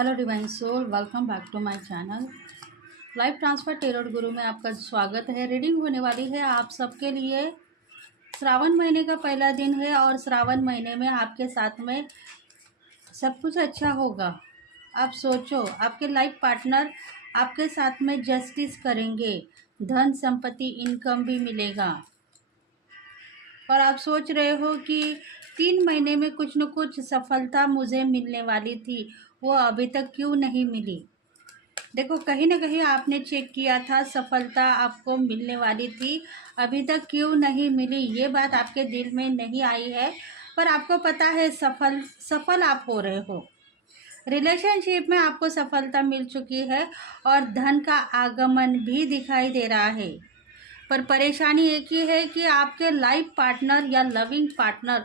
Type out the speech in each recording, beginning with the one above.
Hello divine soul, welcome back to my channel. Life transfer tarot गुरु में आपका स्वागत है। रीडिंग होने वाली है आप सबके लिए। श्रावण महीने का पहला दिन है और श्रावण महीने में आपके साथ में सब कुछ अच्छा होगा। आप सोचो, आपके लाइफ पार्टनर आपके साथ में जस्टिस करेंगे, धन संपत्ति इनकम भी मिलेगा। और आप सोच रहे हो कि 3 महीने में कुछ न कुछ सफलता मुझे मिलने वाली थी, वो अभी तक क्यों नहीं मिली। देखो, कहीं ना कहीं आपने चेक किया था, सफलता आपको मिलने वाली थी, अभी तक क्यों नहीं मिली, ये बात आपके दिल में नहीं आई है। पर आपको पता है सफल सफल आप हो रहे हो। रिलेशनशिप में आपको सफलता मिल चुकी है और धन का आगमन भी दिखाई दे रहा है। पर परेशानी एक ही है कि आपके लाइफ पार्टनर या लविंग पार्टनर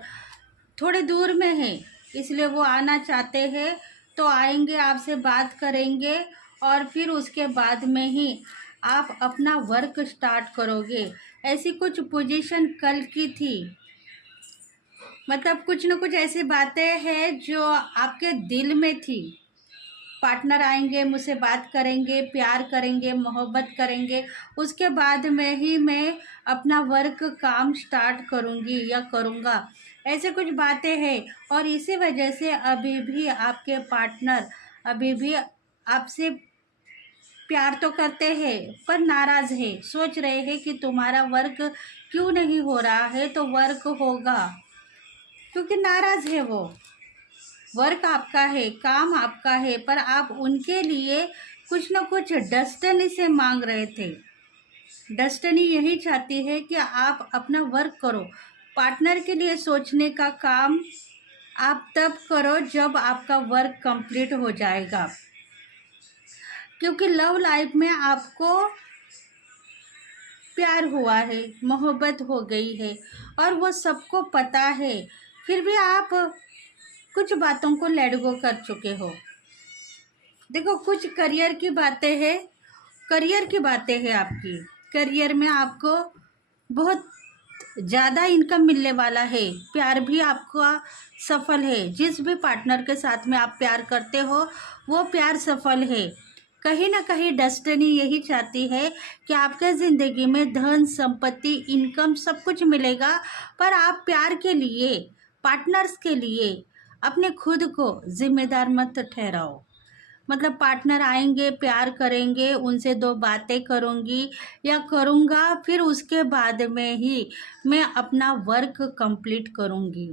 थोड़े दूर में है, इसलिए वो आना चाहते हैं तो आएंगे, आपसे बात करेंगे और फिर उसके बाद में ही आप अपना वर्क स्टार्ट करोगे। ऐसी कुछ पोजीशन कल की थी, मतलब कुछ न कुछ ऐसी बातें हैं जो आपके दिल में थी। पार्टनर आएंगे, मुझसे बात करेंगे, प्यार करेंगे, मोहब्बत करेंगे, उसके बाद में ही मैं अपना वर्क काम स्टार्ट करूँगी या करूँगा, ऐसे कुछ बातें हैं। और इसी वजह से अभी भी आपके पार्टनर अभी भी आपसे प्यार तो करते हैं पर नाराज़ है। सोच रहे हैं कि तुम्हारा वर्क क्यों नहीं हो रहा है, तो वर्क होगा, क्योंकि नाराज़ है वो। वर्क आपका है, काम आपका है, पर आप उनके लिए कुछ न कुछ डेस्टिनी से मांग रहे थे। डेस्टिनी यही चाहती है कि आप अपना वर्क करो। पार्टनर के लिए सोचने का काम आप तब करो जब आपका वर्क कंप्लीट हो जाएगा, क्योंकि लव लाइफ में आपको प्यार हुआ है, मोहब्बत हो गई है और वो सबको पता है। फिर भी आप कुछ बातों को लेट गो कर चुके हो। देखो, कुछ करियर की बातें हैं, करियर की बातें हैं आपकी। करियर में आपको बहुत ज़्यादा इनकम मिलने वाला है, प्यार भी आपका सफल है। जिस भी पार्टनर के साथ में आप प्यार करते हो वो प्यार सफल है। कहीं ना कहीं डेस्टिनी यही चाहती है कि आपके ज़िंदगी में धन संपत्ति इनकम सब कुछ मिलेगा, पर आप प्यार के लिए, पार्टनर्स के लिए अपने खुद को जिम्मेदार मत ठहराओ। मतलब पार्टनर आएंगे, प्यार करेंगे, उनसे दो बातें करूँगी या करूँगा, फिर उसके बाद में ही मैं अपना वर्क कंप्लीट करूँगी।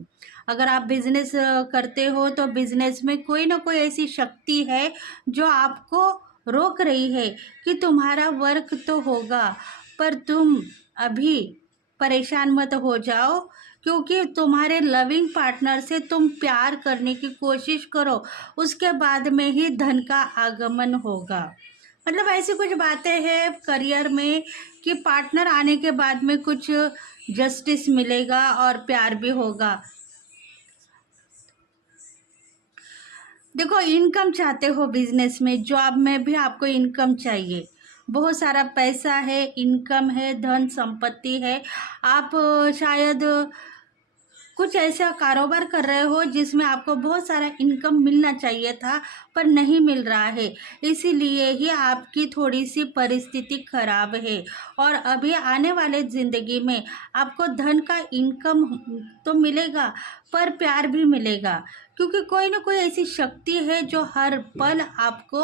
अगर आप बिजनेस करते हो तो बिजनेस में कोई ना कोई ऐसी शक्ति है जो आपको रोक रही है कि तुम्हारा वर्क तो होगा, पर तुम अभी परेशान मत हो जाओ, क्योंकि तुम्हारे लविंग पार्टनर से तुम प्यार करने की कोशिश करो, उसके बाद में ही धन का आगमन होगा। मतलब ऐसी कुछ बातें हैं करियर में कि पार्टनर आने के बाद में कुछ जस्टिस मिलेगा और प्यार भी होगा। देखो, इनकम चाहते हो बिजनेस में, जॉब में भी आपको इनकम चाहिए, बहुत सारा पैसा है, इनकम है, धन संपत्ति है। आप शायद कुछ ऐसा कारोबार कर रहे हो जिसमें आपको बहुत सारा इनकम मिलना चाहिए था पर नहीं मिल रहा है, इसीलिए ही आपकी थोड़ी सी परिस्थिति खराब है। और अभी आने वाले ज़िंदगी में आपको धन का इनकम तो मिलेगा पर प्यार भी मिलेगा, क्योंकि कोई ना कोई ऐसी शक्ति है जो हर पल आपको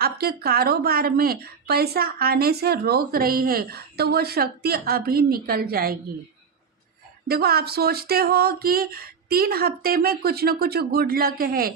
आपके कारोबार में पैसा आने से रोक रही है, तो वो शक्ति अभी निकल जाएगी। देखो, आप सोचते हो कि 3 हफ्ते में कुछ न कुछ गुड लक है,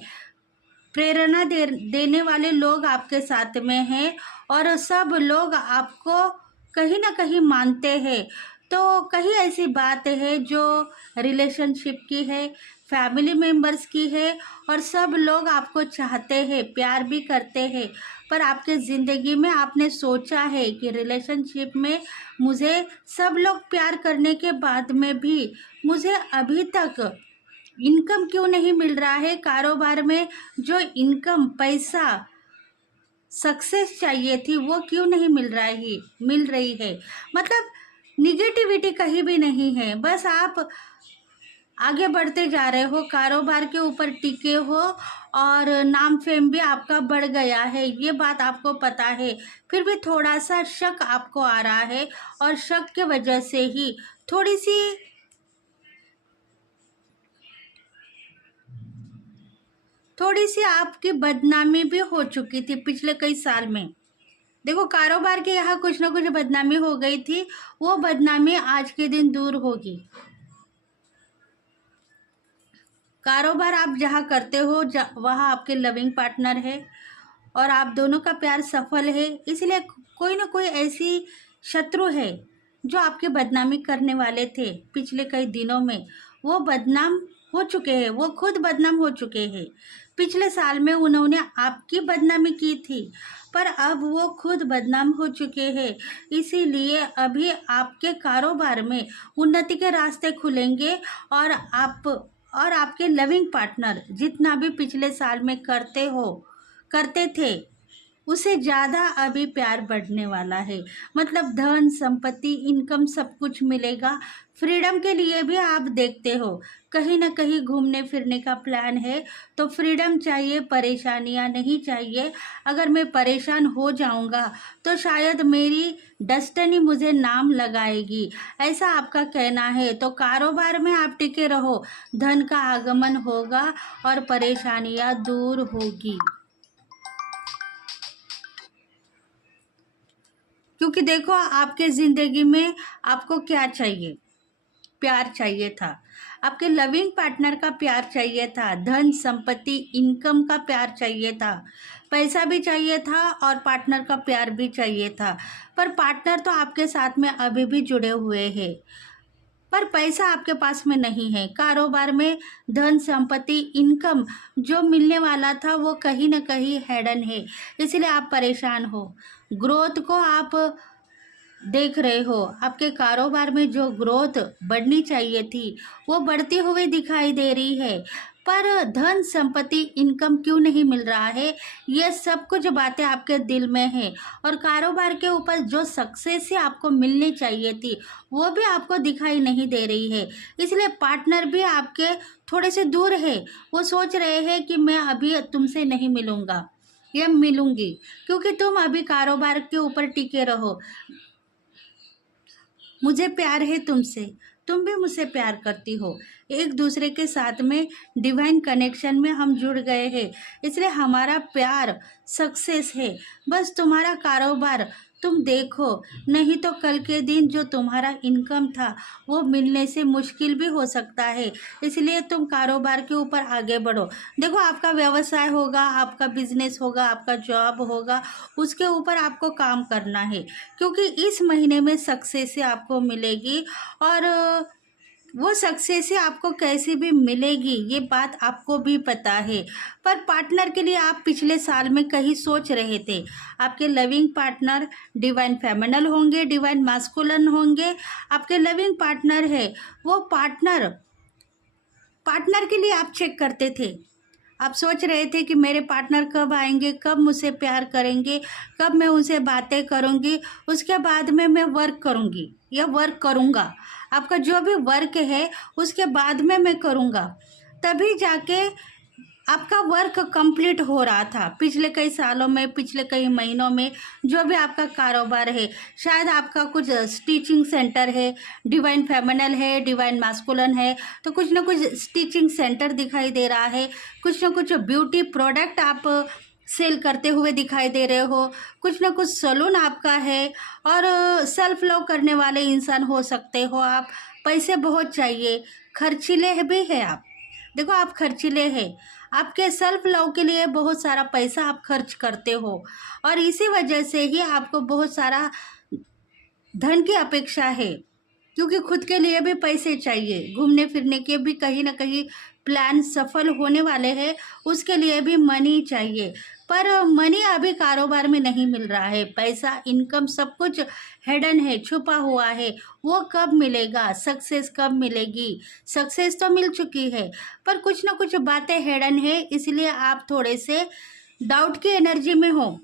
प्रेरणा देने वाले लोग आपके साथ में हैं और सब लोग आपको कहीं ना कहीं मानते हैं। तो कहीं ऐसी बात है जो रिलेशनशिप की है, फैमिली मेम्बर्स की है, और सब लोग आपको चाहते हैं, प्यार भी करते हैं। पर आपके ज़िंदगी में आपने सोचा है कि रिलेशनशिप में मुझे सब लोग प्यार करने के बाद में भी मुझे अभी तक इनकम क्यों नहीं मिल रहा है, कारोबार में जो इनकम, पैसा, सक्सेस चाहिए थी वो क्यों नहीं मिल रही है। मतलब निगेटिविटी कहीं भी नहीं है, बस आप आगे बढ़ते जा रहे हो, कारोबार के ऊपर टिके हो और नाम फेम भी आपका बढ़ गया है, ये बात आपको पता है। फिर भी थोड़ा सा शक आपको आ रहा है और शक के वजह से ही थोड़ी सी आपकी बदनामी भी हो चुकी थी पिछले कई साल में। देखो, कारोबार के यहाँ कुछ ना कुछ बदनामी हो गई थी, वो बदनामी आज के दिन दूर होगी। कारोबार आप जहाँ करते हो वहाँ आपके लविंग पार्टनर है और आप दोनों का प्यार सफल है, इसलिए कोई ना कोई ऐसी शत्रु है जो आपकी बदनामी करने वाले थे पिछले कई दिनों में। वो बदनाम हो चुके हैं, वो खुद बदनाम हो चुके हैं। पिछले साल में उन्होंने आपकी बदनामी की थी, पर अब वो खुद बदनाम हो चुके हैं। इसीलिए अभी आपके कारोबार में उन्नति के रास्ते खुलेंगे और आपके लविंग पार्टनर जितना भी पिछले साल में करते थे, उसे ज़्यादा अभी प्यार बढ़ने वाला है। मतलब धन संपत्ति इनकम सब कुछ मिलेगा। फ्रीडम के लिए भी आप देखते हो, कहीं ना कहीं घूमने फिरने का प्लान है, तो फ्रीडम चाहिए, परेशानियां नहीं चाहिए। अगर मैं परेशान हो जाऊंगा तो शायद मेरी डेस्टिनी मुझे नाम लगाएगी, ऐसा आपका कहना है। तो कारोबार में आप टिके रहो, धन का आगमन होगा और परेशानियां दूर होगी। क्योंकि देखो, आपके ज़िंदगी में आपको क्या चाहिए? प्यार चाहिए था, आपके लविंग पार्टनर का प्यार चाहिए था, धन संपत्ति इनकम का प्यार चाहिए था, पैसा भी चाहिए था और पार्टनर का प्यार भी चाहिए था। पर पार्टनर तो आपके साथ में अभी भी जुड़े हुए हैं, पर पैसा आपके पास में नहीं है। कारोबार में धन संपत्ति इनकम जो मिलने वाला था वो कहीं ना कहीं हैडन है, इसलिए आप परेशान हो। ग्रोथ को आप देख रहे हो, आपके कारोबार में जो ग्रोथ बढ़नी चाहिए थी वो बढ़ती हुई दिखाई दे रही है, पर धन संपत्ति इनकम क्यों नहीं मिल रहा है? ये सब कुछ बातें आपके दिल में है और कारोबार के ऊपर जो सक्सेस ही आपको मिलनी चाहिए थी वो भी आपको दिखाई नहीं दे रही है। इसलिए पार्टनर भी आपके थोड़े से दूर है, वो सोच रहे हैं कि मैं अभी तुमसे नहीं मिलूंगा या मिलूंगी, क्योंकि तुम अभी कारोबार के ऊपर टिके रहो। मुझे प्यार है तुमसे, तुम भी मुझसे प्यार करती हो, एक दूसरे के साथ में डिवाइन कनेक्शन में हम जुड़ गए हैं, इसलिए हमारा प्यार सक्सेस है। बस तुम्हारा कारोबार तुम देखो, नहीं तो कल के दिन जो तुम्हारा इनकम था वो मिलने से मुश्किल भी हो सकता है। इसलिए तुम कारोबार के ऊपर आगे बढ़ो। देखो, आपका व्यवसाय होगा, आपका बिजनेस होगा, आपका जॉब होगा, उसके ऊपर आपको काम करना है, क्योंकि इस महीने में सक्सेस आपको मिलेगी और वो सक्सेस आपको कैसे भी मिलेगी ये बात आपको भी पता है। पर पार्टनर के लिए आप पिछले साल में कहीं सोच रहे थे, आपके लविंग पार्टनर डिवाइन फेमिनल होंगे, डिवाइन मास्कुलिन होंगे। आपके लविंग पार्टनर है, वो पार्टनर के लिए आप चेक करते थे। आप सोच रहे थे कि मेरे पार्टनर कब आएंगे, कब मुझसे प्यार करेंगे, कब मैं उनसे बातें करूंगी, उसके बाद में मैं वर्क करूंगी या वर्क करूंगा। आपका जो भी वर्क है उसके बाद में मैं करूंगा, तभी जाके आपका वर्क कंप्लीट हो रहा था। पिछले कई सालों में, पिछले कई महीनों में जो भी आपका कारोबार है, शायद आपका कुछ स्टिचिंग सेंटर है, डिवाइन फेमिनल है, डिवाइन मास्कुलिन है, तो कुछ ना कुछ स्टिचिंग सेंटर दिखाई दे रहा है, कुछ ना कुछ ब्यूटी प्रोडक्ट आप सेल करते हुए दिखाई दे रहे हो, कुछ ना कुछ सैलून आपका है और सेल्फ लव करने वाले इंसान हो सकते हो आप। पैसे बहुत चाहिए, खर्चीले भी है आप। देखो, आप खर्चीले हैं, आपके सेल्फ लव के लिए बहुत सारा पैसा आप खर्च करते हो और इसी वजह से ही आपको बहुत सारा धन की अपेक्षा है, क्योंकि खुद के लिए भी पैसे चाहिए, घूमने फिरने के भी कहीं ना कहीं प्लान सफल होने वाले हैं, उसके लिए भी मनी चाहिए। पर मनी अभी कारोबार में नहीं मिल रहा है, पैसा इनकम सब कुछ हिडन है, छुपा हुआ है। वो कब मिलेगा? सक्सेस कब मिलेगी? सक्सेस तो मिल चुकी है, पर कुछ ना कुछ बातें हिडन है, इसलिए आप थोड़े से डाउट की एनर्जी में हो।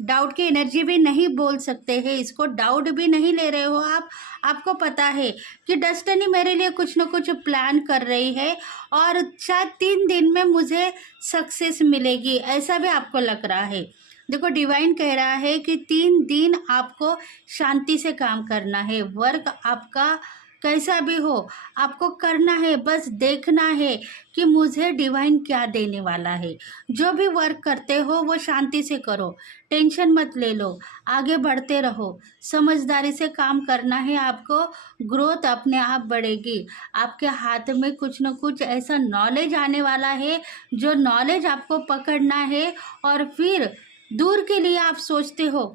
डाउट की एनर्जी भी नहीं बोल सकते हैं, इसको डाउट भी नहीं ले रहे हो आप। आपको पता है कि डेस्टिनी मेरे लिए कुछ न कुछ प्लान कर रही है और शायद 3 दिन में मुझे सक्सेस मिलेगी, ऐसा भी आपको लग रहा है। देखो डिवाइन कह रहा है कि 3 दिन आपको शांति से काम करना है। वर्क आपका कैसा भी हो आपको करना है, बस देखना है कि मुझे डिवाइन क्या देने वाला है। जो भी वर्क करते हो वो शांति से करो, टेंशन मत ले लो, आगे बढ़ते रहो, समझदारी से काम करना है आपको। ग्रोथ अपने आप बढ़ेगी। आपके हाथ में कुछ न कुछ ऐसा नॉलेज आने वाला है, जो नॉलेज आपको पकड़ना है और फिर दूर के लिए आप सोचते हो।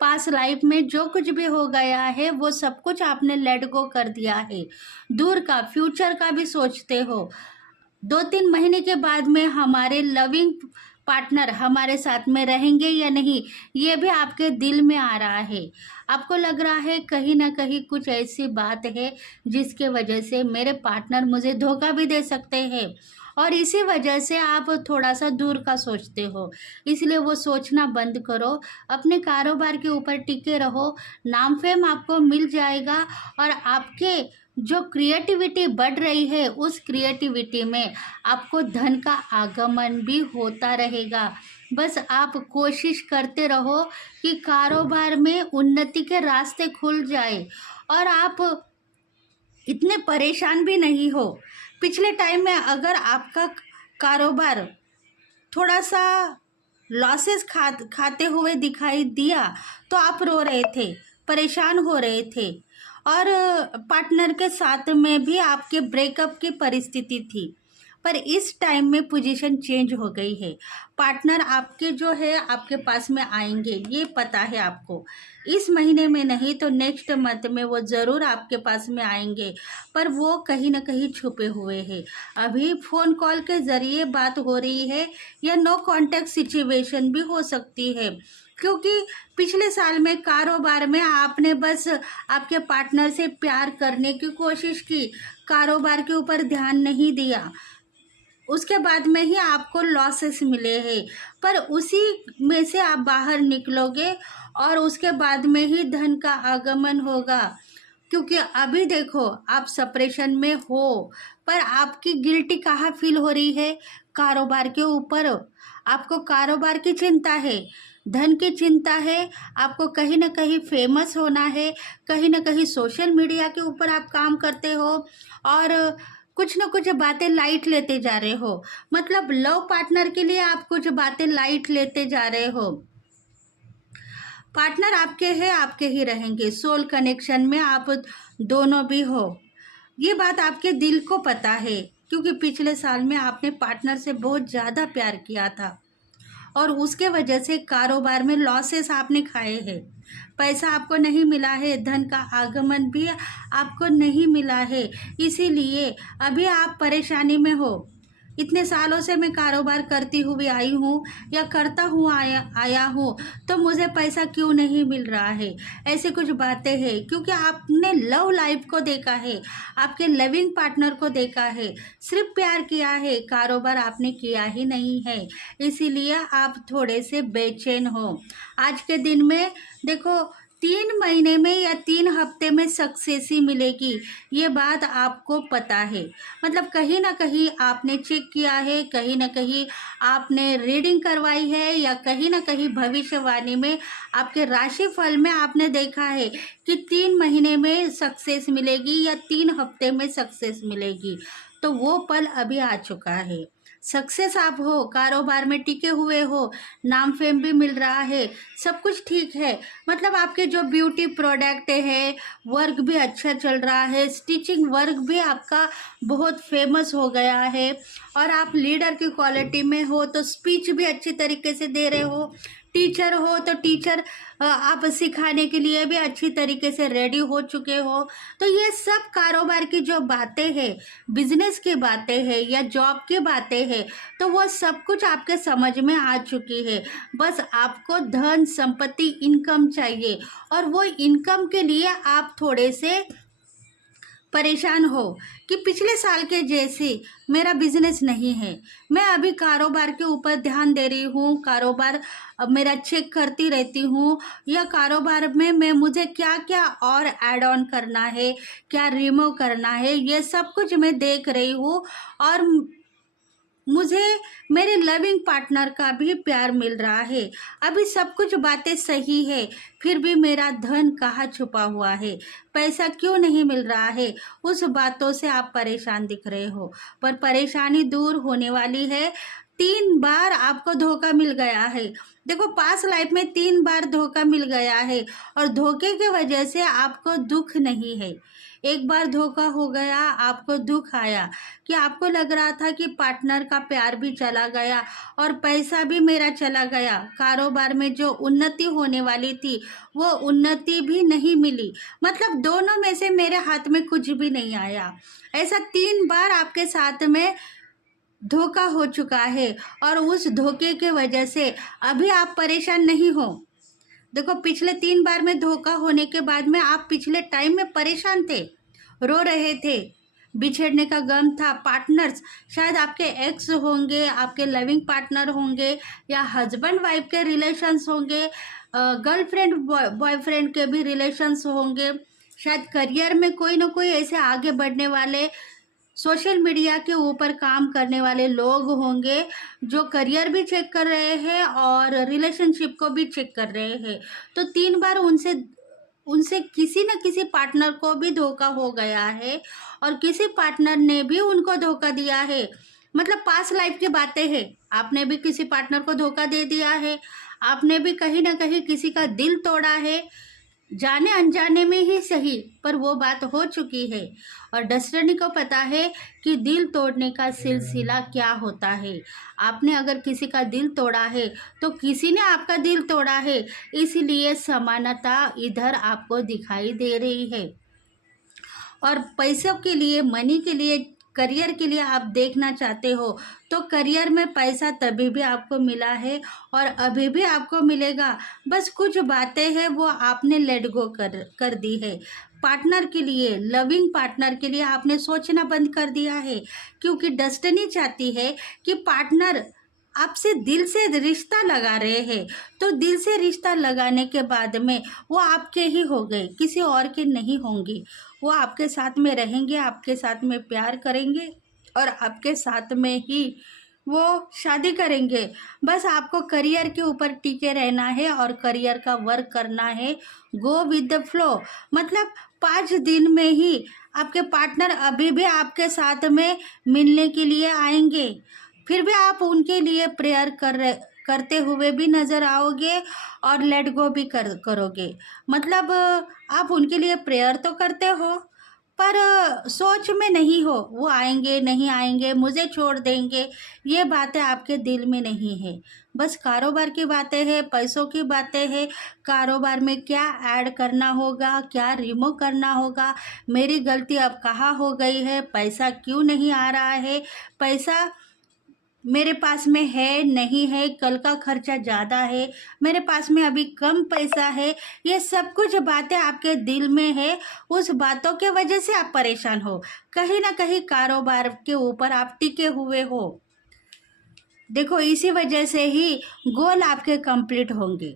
पास लाइफ में जो कुछ भी हो गया है वो सब कुछ आपने लेट गो कर दिया है। दूर का फ्यूचर का भी सोचते हो। 2-3 महीने के बाद में हमारे लविंग पार्टनर हमारे साथ में रहेंगे या नहीं, ये भी आपके दिल में आ रहा है। आपको लग रहा है कहीं ना कहीं कुछ ऐसी बात है जिसके वजह से मेरे पार्टनर मुझे धोखा भी दे सकते हैं, और इसी वजह से आप थोड़ा सा दूर का सोचते हो। इसलिए वो सोचना बंद करो, अपने कारोबार के ऊपर टिके रहो। नाम फेम आपको मिल जाएगा और आपके जो क्रिएटिविटी बढ़ रही है उस क्रिएटिविटी में आपको धन का आगमन भी होता रहेगा। बस आप कोशिश करते रहो कि कारोबार में उन्नति के रास्ते खुल जाए और आप इतने परेशान भी नहीं हो। पिछले टाइम में अगर आपका कारोबार थोड़ा सा लॉसेस खाते हुए दिखाई दिया तो आप रो रहे थे, परेशान हो रहे थे, और पार्टनर के साथ में भी आपके ब्रेकअप की परिस्थिति थी। पर इस टाइम में पोजीशन चेंज हो गई है। पार्टनर आपके जो है आपके पास में आएंगे, ये पता है आपको। इस महीने में नहीं तो नेक्स्ट मंथ में वो ज़रूर आपके पास में आएंगे, पर वो कहीं ना कहीं छुपे हुए हैं। अभी फ़ोन कॉल के ज़रिए बात हो रही है या नो कांटेक्ट सिचुएशन भी हो सकती है, क्योंकि पिछले साल में कारोबार में आपने बस आपके पार्टनर से प्यार करने की कोशिश की, कारोबार के ऊपर ध्यान नहीं दिया। उसके बाद में ही आपको लॉसेस मिले हैं, पर उसी में से आप बाहर निकलोगे और उसके बाद में ही धन का आगमन होगा। क्योंकि अभी देखो आप सेपरेशन में हो, पर आपकी गिल्टी कहाँ फील हो रही है? कारोबार के ऊपर। आपको कारोबार की चिंता है, धन की चिंता है, आपको कहीं ना कहीं फेमस होना है, कहीं ना कहीं सोशल मीडिया के ऊपर आप काम करते हो और कुछ ना कुछ बातें लाइट लेते जा रहे हो। मतलब लव पार्टनर के लिए आप कुछ बातें लाइट लेते जा रहे हो। पार्टनर आपके हैं, आपके ही रहेंगे। सोल कनेक्शन में आप दोनों भी हो, ये बात आपके दिल को पता है, क्योंकि पिछले साल में आपने पार्टनर से बहुत ज़्यादा प्यार किया था और उसके वजह से कारोबार में लॉसेस आपने खाए हैं। पैसा आपको नहीं मिला है, धन का आगमन भी आपको नहीं मिला है, इसीलिए अभी आप परेशानी में हो। इतने सालों से मैं कारोबार करती हुई आई हूँ या करता हूँ आया हूँ, तो मुझे पैसा क्यों नहीं मिल रहा है? ऐसे कुछ बातें हैं, क्योंकि आपने लव लाइफ को देखा है, आपके लविंग पार्टनर को देखा है, सिर्फ प्यार किया है, कारोबार आपने किया ही नहीं है, इसीलिए आप थोड़े से बेचैन हो। आज के दिन में देखो 3 महीने में या 3 हफ्ते में सक्सेस ही मिलेगी, ये बात आपको पता है। मतलब कहीं ना कहीं आपने चेक किया है, कहीं ना कहीं आपने रीडिंग करवाई है, या कहीं ना कहीं भविष्यवाणी में आपके राशि फल में आपने देखा है कि 3 महीने में सक्सेस मिलेगी या 3 हफ्ते में सक्सेस मिलेगी। तो वो पल अभी आ चुका है। सक्सेस आप हो, कारोबार में टिके हुए हो, नाम फेम भी मिल रहा है, सब कुछ ठीक है। मतलब आपके जो ब्यूटी प्रोडक्ट है, वर्क भी अच्छा चल रहा है, स्टिचिंग वर्क भी आपका बहुत फेमस हो गया है, और आप लीडर की क्वालिटी में हो तो स्पीच भी अच्छी तरीके से दे रहे हो। टीचर हो तो टीचर आप सिखाने के लिए भी अच्छी तरीके से रेडी हो चुके हो। तो ये सब कारोबार की जो बातें हैं, बिजनेस की बातें हैं या जॉब की बातें हैं, तो वो सब कुछ आपके समझ में आ चुकी है। बस आपको धन संपत्ति इनकम चाहिए, और वो इनकम के लिए आप थोड़े से परेशान हो कि पिछले साल के जैसे मेरा बिजनेस नहीं है। मैं अभी कारोबार के ऊपर ध्यान दे रही हूँ, कारोबार मेरा चेक करती रहती हूँ, या कारोबार में मुझे क्या क्या और ऐड ऑन करना है, क्या रिमूव करना है, ये सब कुछ मैं देख रही हूँ। और मुझे मेरे लविंग पार्टनर का भी प्यार मिल रहा है। अभी सब कुछ बातें सही है, फिर भी मेरा धन कहाँ छुपा हुआ है, पैसा क्यों नहीं मिल रहा है, उस बातों से आप परेशान दिख रहे हो। पर परेशानी दूर होने वाली है। 3 बार आपको धोखा मिल गया है। देखो, पास लाइफ में 3 बार धोखा मिल गया है, और धोखे के वजह से आपको दुख नहीं है। एक बार धोखा हो गया, आपको दुख आया कि आपको लग रहा था कि पार्टनर का प्यार भी चला गया और पैसा भी मेरा चला गया। कारोबार में जो उन्नति होने वाली थी वो उन्नति भी नहीं मिली। मतलब दोनों में से मेरे हाथ में कुछ भी नहीं आया। ऐसा 3 बार आपके साथ में धोखा हो चुका है, और उस धोखे के वजह से अभी आप परेशान नहीं हो। देखो, पिछले 3 बार में धोखा होने के बाद में आप पिछले टाइम में परेशान थे, रो रहे थे, बिछड़ने का गम था। पार्टनर्स शायद आपके एक्स होंगे, आपके लविंग पार्टनर होंगे, या हस्बैंड वाइफ के रिलेशंस होंगे, गर्लफ्रेंड बॉयफ्रेंड के भी रिलेशंस होंगे। शायद करियर में कोई ना कोई ऐसे आगे बढ़ने वाले, सोशल मीडिया के ऊपर काम करने वाले लोग होंगे जो करियर भी चेक कर रहे हैं और रिलेशनशिप को भी चेक कर रहे हैं। तो 3 बार उनसे उनसे किसी न किसी पार्टनर को भी धोखा हो गया है, और किसी पार्टनर ने भी उनको धोखा दिया है। मतलब पास लाइफ की बातें हैं, आपने भी किसी पार्टनर को धोखा दे दिया है, आपने भी कहीं ना कहीं किसी का दिल तोड़ा है, जाने अनजाने में ही सही, पर वो बात हो चुकी है। और डेस्टिनी को पता है कि दिल तोड़ने का सिलसिला क्या होता है। आपने अगर किसी का दिल तोड़ा है तो किसी ने आपका दिल तोड़ा है, इसलिए समानता इधर आपको दिखाई दे रही है। और पैसों के लिए, मनी के लिए, करियर के लिए आप देखना चाहते हो तो करियर में पैसा तभी भी आपको मिला है और अभी भी आपको मिलेगा। बस कुछ बातें हैं वो आपने लेट गो कर दी है। पार्टनर के लिए, लविंग पार्टनर के लिए आपने सोचना बंद कर दिया है, क्योंकि डेस्टिनी चाहती है कि पार्टनर आपसे दिल से रिश्ता लगा रहे हैं। तो दिल से रिश्ता लगाने के बाद में वो आपके ही हो गए, किसी और के नहीं होंगे। वो आपके साथ में रहेंगे, आपके साथ में प्यार करेंगे और आपके साथ में ही वो शादी करेंगे। बस आपको करियर के ऊपर टिके रहना है और करियर का वर्क करना है। Go with the flow. मतलब 5 दिन में ही आपके पार्टनर अभी भी आपके साथ में मिलने के लिए आएंगे, फिर भी आप उनके लिए प्रेयर करते हुए भी नज़र आओगे और लेट गो भी करोगे। मतलब आप उनके लिए प्रेयर तो करते हो, पर सोच में नहीं हो वो आएंगे नहीं आएंगे, मुझे छोड़ देंगे, ये बातें आपके दिल में नहीं है। बस कारोबार की बातें हैं, पैसों की बातें हैं। कारोबार में क्या ऐड करना होगा, क्या रिमूव करना होगा, मेरी गलती अब कहाँ हो गई है, पैसा क्यों नहीं आ रहा है, पैसा मेरे पास में है नहीं है, कल का खर्चा ज़्यादा है, मेरे पास में अभी कम पैसा है, ये सब कुछ बातें आपके दिल में है। उस बातों के वजह से आप परेशान हो, कहीं ना कहीं कारोबार के ऊपर आप टिके हुए हो। देखो, इसी वजह से ही गोल आपके कंप्लीट होंगे,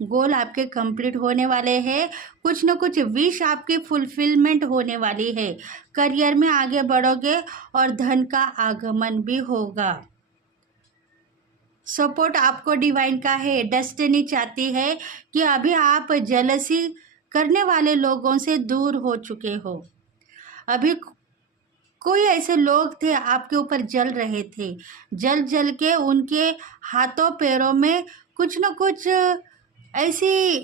गोल आपके कंप्लीट होने वाले हैं। कुछ न कुछ विश आपकी फुलफिलमेंट होने वाली है। करियर में आगे बढ़ोगे और धन का आगमन भी होगा। सपोर्ट आपको डिवाइन का है। डेस्टिनी चाहती है कि अभी आप जेलसी करने वाले लोगों से दूर हो चुके हो। अभी कोई ऐसे लोग थे आपके ऊपर जल रहे थे, जल जल के उनके हाथों पैरों में कुछ न कुछ ऐसी,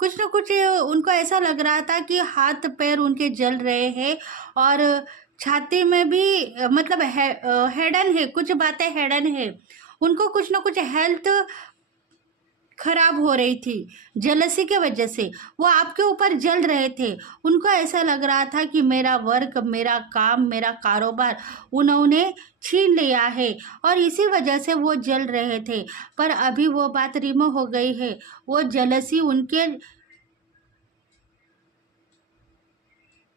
कुछ न कुछ उनको ऐसा लग रहा था कि हाथ पैर उनके जल रहे हैं, और छाती में भी मतलब हेडन है, कुछ बातें हेडन है। उनको कुछ न कुछ हेल्थ खराब हो रही थी, जेलसी के वजह से वो आपके ऊपर जल रहे थे। उनको ऐसा लग रहा था कि मेरा वर्क, मेरा काम, मेरा कारोबार उन्होंने छीन लिया है, और इसी वजह से वो जल रहे थे। पर अभी वो बात रिमूव हो गई है। वो जेलसी उनके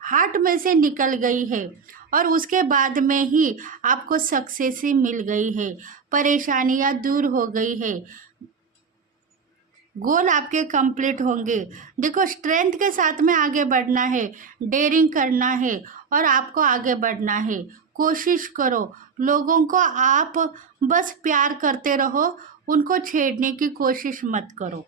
हार्ट में से निकल गई है और उसके बाद में ही आपको सक्सेस ही मिल गई है, परेशानियां दूर हो गई है, गोल आपके कंप्लीट होंगे। देखो, स्ट्रेंथ के साथ में आगे बढ़ना है, डेयरिंग करना है और आपको आगे बढ़ना है। कोशिश करो, लोगों को आप बस प्यार करते रहो, उनको छेड़ने की कोशिश मत करो,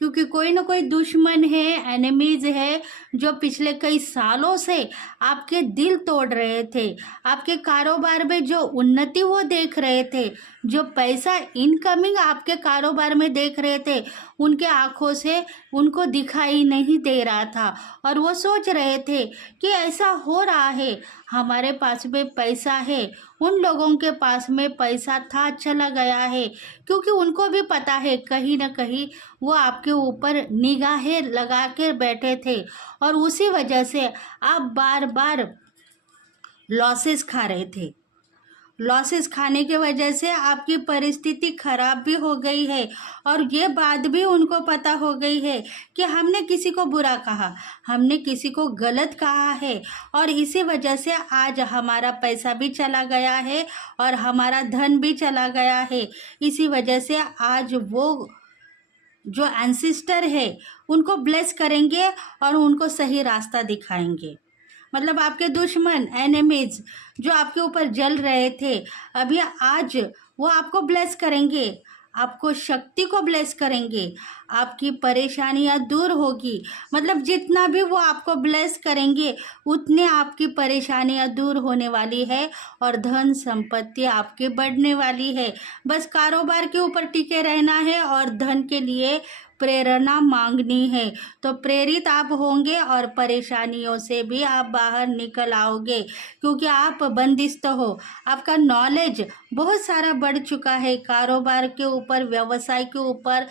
क्योंकि कोई ना कोई दुश्मन है, एनिमीज है, जो पिछले कई सालों से आपके दिल तोड़ रहे थे, आपके कारोबार में जो उन्नति वो देख रहे थे, जो पैसा इनकमिंग आपके कारोबार में देख रहे थे, उनके आंखों से उनको दिखाई नहीं दे रहा था और वो सोच रहे थे कि ऐसा हो रहा है, हमारे पास में पैसा है, उन लोगों के पास में पैसा था, चला गया है, क्योंकि उनको भी पता है कहीं ना कहीं वो आपके ऊपर निगाहें लगा के बैठे थे और उसी वजह से आप बार बार लॉसेस खा रहे थे। लॉसेस खाने की वजह से आपकी परिस्थिति खराब भी हो गई है और ये बात भी उनको पता हो गई है कि हमने किसी को बुरा कहा, हमने किसी को गलत कहा है और इसी वजह से आज हमारा पैसा भी चला गया है और हमारा धन भी चला गया है। इसी वजह से आज वो जो एंसिस्टर है उनको ब्लेस करेंगे और उनको सही रास्ता दिखाएंगे। मतलब आपके दुश्मन, एनिमीज जो आपके ऊपर जल रहे थे, अभी आज वो आपको ब्लेस करेंगे, आपको शक्ति को ब्लेस करेंगे, आपकी परेशानियां दूर होगी। मतलब जितना भी वो आपको ब्लेस करेंगे उतने आपकी परेशानियां दूर होने वाली है और धन संपत्ति आपकी बढ़ने वाली है। बस कारोबार के ऊपर टिके रहना है और धन के लिए प्रेरणा मांगनी है, तो प्रेरित आप होंगे और परेशानियों से भी आप बाहर निकल आओगे, क्योंकि आप बंदिस्त हो। आपका नॉलेज बहुत सारा बढ़ चुका है कारोबार के ऊपर, व्यवसाय के ऊपर।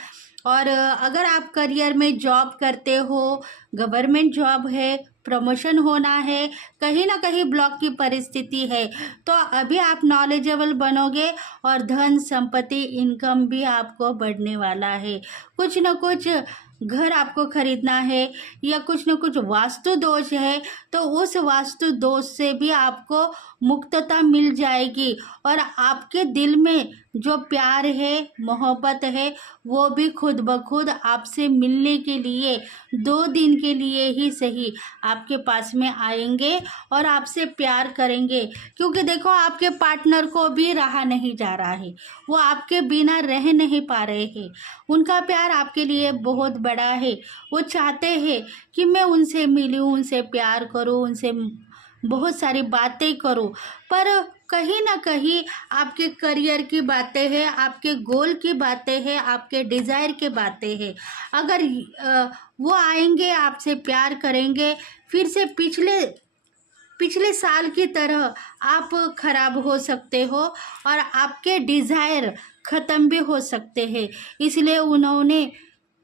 और अगर आप करियर में जॉब करते हो, गवर्नमेंट जॉब है, प्रमोशन होना है, कहीं ना कहीं ब्लॉक की परिस्थिति है, तो अभी आप नॉलेजेबल बनोगे और धन संपत्ति इनकम भी आपको बढ़ने वाला है। कुछ न कुछ घर आपको खरीदना है या कुछ न कुछ वास्तु दोष है, तो उस वास्तु दोष से भी आपको मुक्तता मिल जाएगी और आपके दिल में जो प्यार है, मोहब्बत है, वो भी खुद ब खुद आपसे मिलने के लिए 2 दिन के लिए ही सही आपके पास में आएंगे और आपसे प्यार करेंगे। क्योंकि देखो, आपके पार्टनर को भी रहा नहीं जा रहा है, वो आपके बिना रह नहीं पा रहे हैं। उनका प्यार आपके लिए बहुत बड़ा है, वो चाहते हैं कि मैं उनसे मिलूं, उनसे प्यार करूं, उनसे बहुत सारी बातें करूं, पर कहीं ना कहीं आपके करियर की बातें हैं, आपके गोल की बातें हैं, आपके डिज़ायर की बातें हैं। अगर वो आएंगे, आपसे प्यार करेंगे, फिर से पिछले साल की तरह आप खराब हो सकते हो और आपके डिज़ायर ख़त्म भी हो सकते हैं। इसलिए उन्होंने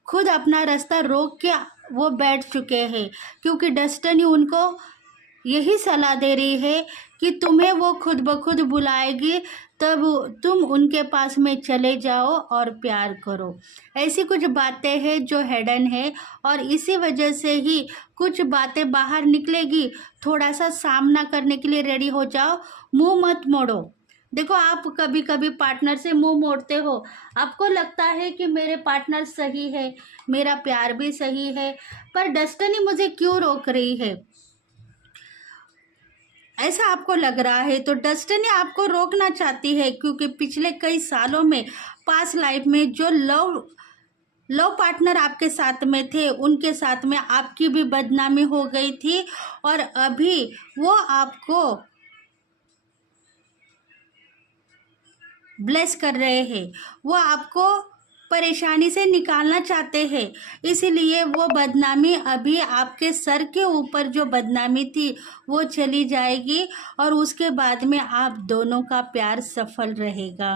खुद अपना रास्ता रोक के वो बैठ चुके हैं, क्योंकि डेस्टिनी उनको यही सलाह दे रही है कि तुम्हें वो खुद ब खुद बुलाएगी, तब तुम उनके पास में चले जाओ और प्यार करो। ऐसी कुछ बातें हैं जो हिडन है और इसी वजह से ही कुछ बातें बाहर निकलेगी। थोड़ा सा सामना करने के लिए रेडी हो जाओ, मुंह मत मोड़ो। देखो, आप कभी कभी पार्टनर से मुंह मोड़ते हो, आपको लगता है कि मेरे पार्टनर सही है, मेरा प्यार भी सही है, पर डेस्टिनी मुझे क्यों रोक रही है, ऐसा आपको लग रहा है। तो डेस्टिनी आपको रोकना चाहती है, क्योंकि पिछले कई सालों में, पास्ट लाइफ में जो लव पार्टनर आपके साथ में थे, उनके साथ में आपकी भी बदनामी हो गई थी और अभी वो आपको ब्लेस कर रहे हैं, वो आपको परेशानी से निकालना चाहते हैं। इसीलिए वो बदनामी, अभी आपके सर के ऊपर जो बदनामी थी वो चली जाएगी और उसके बाद में आप दोनों का प्यार सफल रहेगा।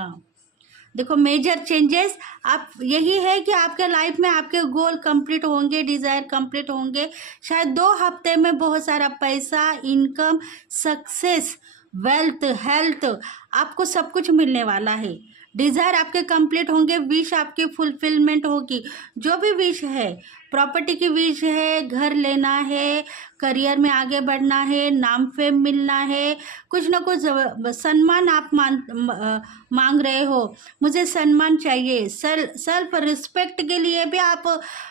देखो, मेजर चेंजेस आप यही है कि आपके लाइफ में आपके गोल कंप्लीट होंगे, डिज़ायर कंप्लीट होंगे। शायद 2 हफ्ते में बहुत सारा पैसा, इनकम, सक्सेस, वेल्थ, हेल्थ, आपको सब कुछ मिलने वाला है। डिज़ायर आपके कंप्लीट होंगे, विश आपकी फुलफिलमेंट होगी। जो भी विश है, प्रॉपर्टी की विश है, घर लेना है, करियर में आगे बढ़ना है, नाम फेम मिलना है, कुछ ना कुछ सम्मान आप मांग रहे हो, मुझे सम्मान चाहिए, सेल्फ रिस्पेक्ट के लिए भी आप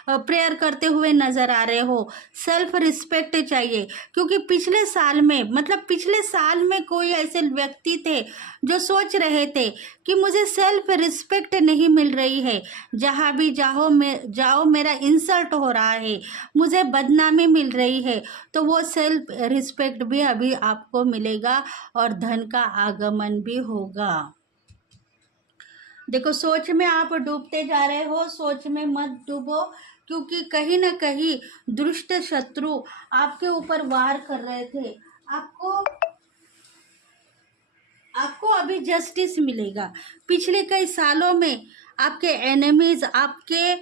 प्रेयर करते हुए नज़र आ रहे हो। सेल्फ रिस्पेक्ट चाहिए, क्योंकि पिछले साल में, मतलब पिछले साल में कोई ऐसे व्यक्ति थे जो सोच रहे थे कि मुझे सेल्फ रिस्पेक्ट नहीं मिल रही है, जहाँ भी जाओ मेरा इंसल्ट हो रहा है, मुझे बदनामी मिल रही है, तो वो सेल्फ रिस्पेक्ट भी अभी आपको मिलेगा और धन का आगमन भी होगा। देखो, सोच में आप डूबते जा रहे हो, सोच में मत डूबो, क्योंकि कहीं ना कहीं दुष्ट शत्रु आपके ऊपर वार कर रहे थे। आपको अभी जस्टिस मिलेगा। पिछले कई सालों में आपके एनिमीज, आपके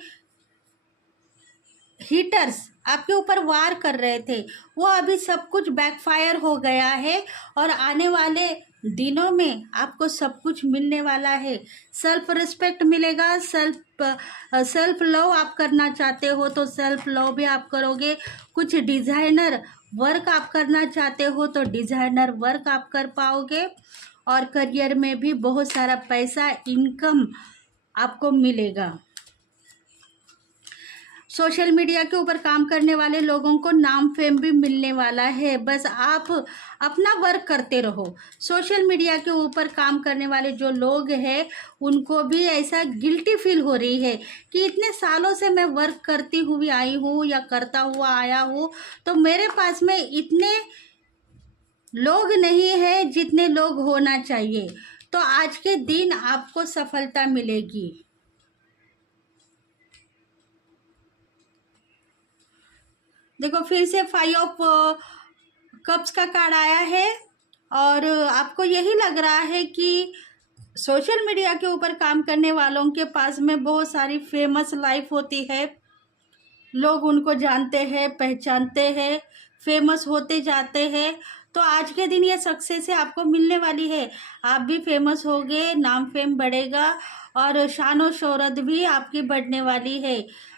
हीटर्स आपके ऊपर वार कर रहे थे, वो अभी सब कुछ बैकफायर हो गया है और आने वाले दिनों में आपको सब कुछ मिलने वाला है। सेल्फ रिस्पेक्ट मिलेगा, सेल्फ लव आप करना चाहते हो तो सेल्फ लव भी आप करोगे। कुछ डिज़ाइनर वर्क आप करना चाहते हो तो डिज़ाइनर वर्क आप कर पाओगे, और करियर में भी बहुत सारा पैसा, इनकम आपको मिलेगा। सोशल मीडिया के ऊपर काम करने वाले लोगों को नाम फेम भी मिलने वाला है, बस आप अपना वर्क करते रहो। सोशल मीडिया के ऊपर काम करने वाले जो लोग हैं उनको भी ऐसा गिल्टी फील हो रही है कि इतने सालों से मैं वर्क करती हुई आई हूँ या करता हुआ आया हूँ, तो मेरे पास में इतने लोग नहीं है जितने लोग होना चाहिए। तो आज के दिन आपको सफलता मिलेगी। देखो, फिर से 5 ऑफ कप्स का कार्ड आया है और आपको यही लग रहा है कि सोशल मीडिया के ऊपर काम करने वालों के पास में बहुत सारी फेमस लाइफ होती है, लोग उनको जानते हैं, पहचानते हैं, फेमस होते जाते हैं। तो आज के दिन ये सक्सेस है आपको मिलने वाली है, आप भी फेमस होगे, नाम फेम बढ़ेगा और शान और शोहरत भी आपकी बढ़ने वाली है।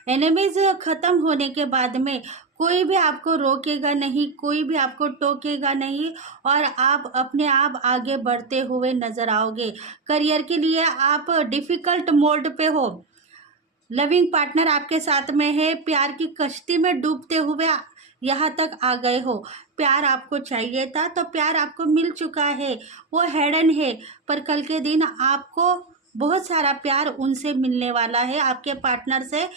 एनिमीज ख़त्म होने के बाद में कोई भी आपको रोकेगा नहीं, कोई भी आपको टोकेगा नहीं और आप अपने आप आगे बढ़ते हुए नज़र आओगे। करियर के लिए आप डिफ़िकल्ट मोड पे हो, लविंग पार्टनर आपके साथ में है, प्यार की कश्ती में डूबते हुए यहाँ तक आ गए हो। प्यार आपको चाहिए था तो प्यार आपको मिल चुका है, वो हेडन है, पर कल के दिन आपको बहुत सारा प्यार उनसे मिलने वाला है, आपके पार्टनर से।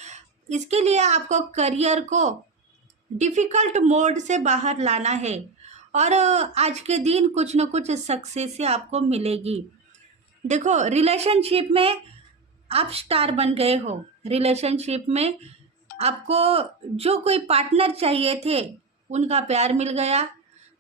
इसके लिए आपको करियर को डिफ़िकल्ट मोड से बाहर लाना है और आज के दिन कुछ न कुछ सक्सेस आपको मिलेगी। देखो, रिलेशनशिप में आप स्टार बन गए हो, रिलेशनशिप में आपको जो कोई पार्टनर चाहिए थे उनका प्यार मिल गया,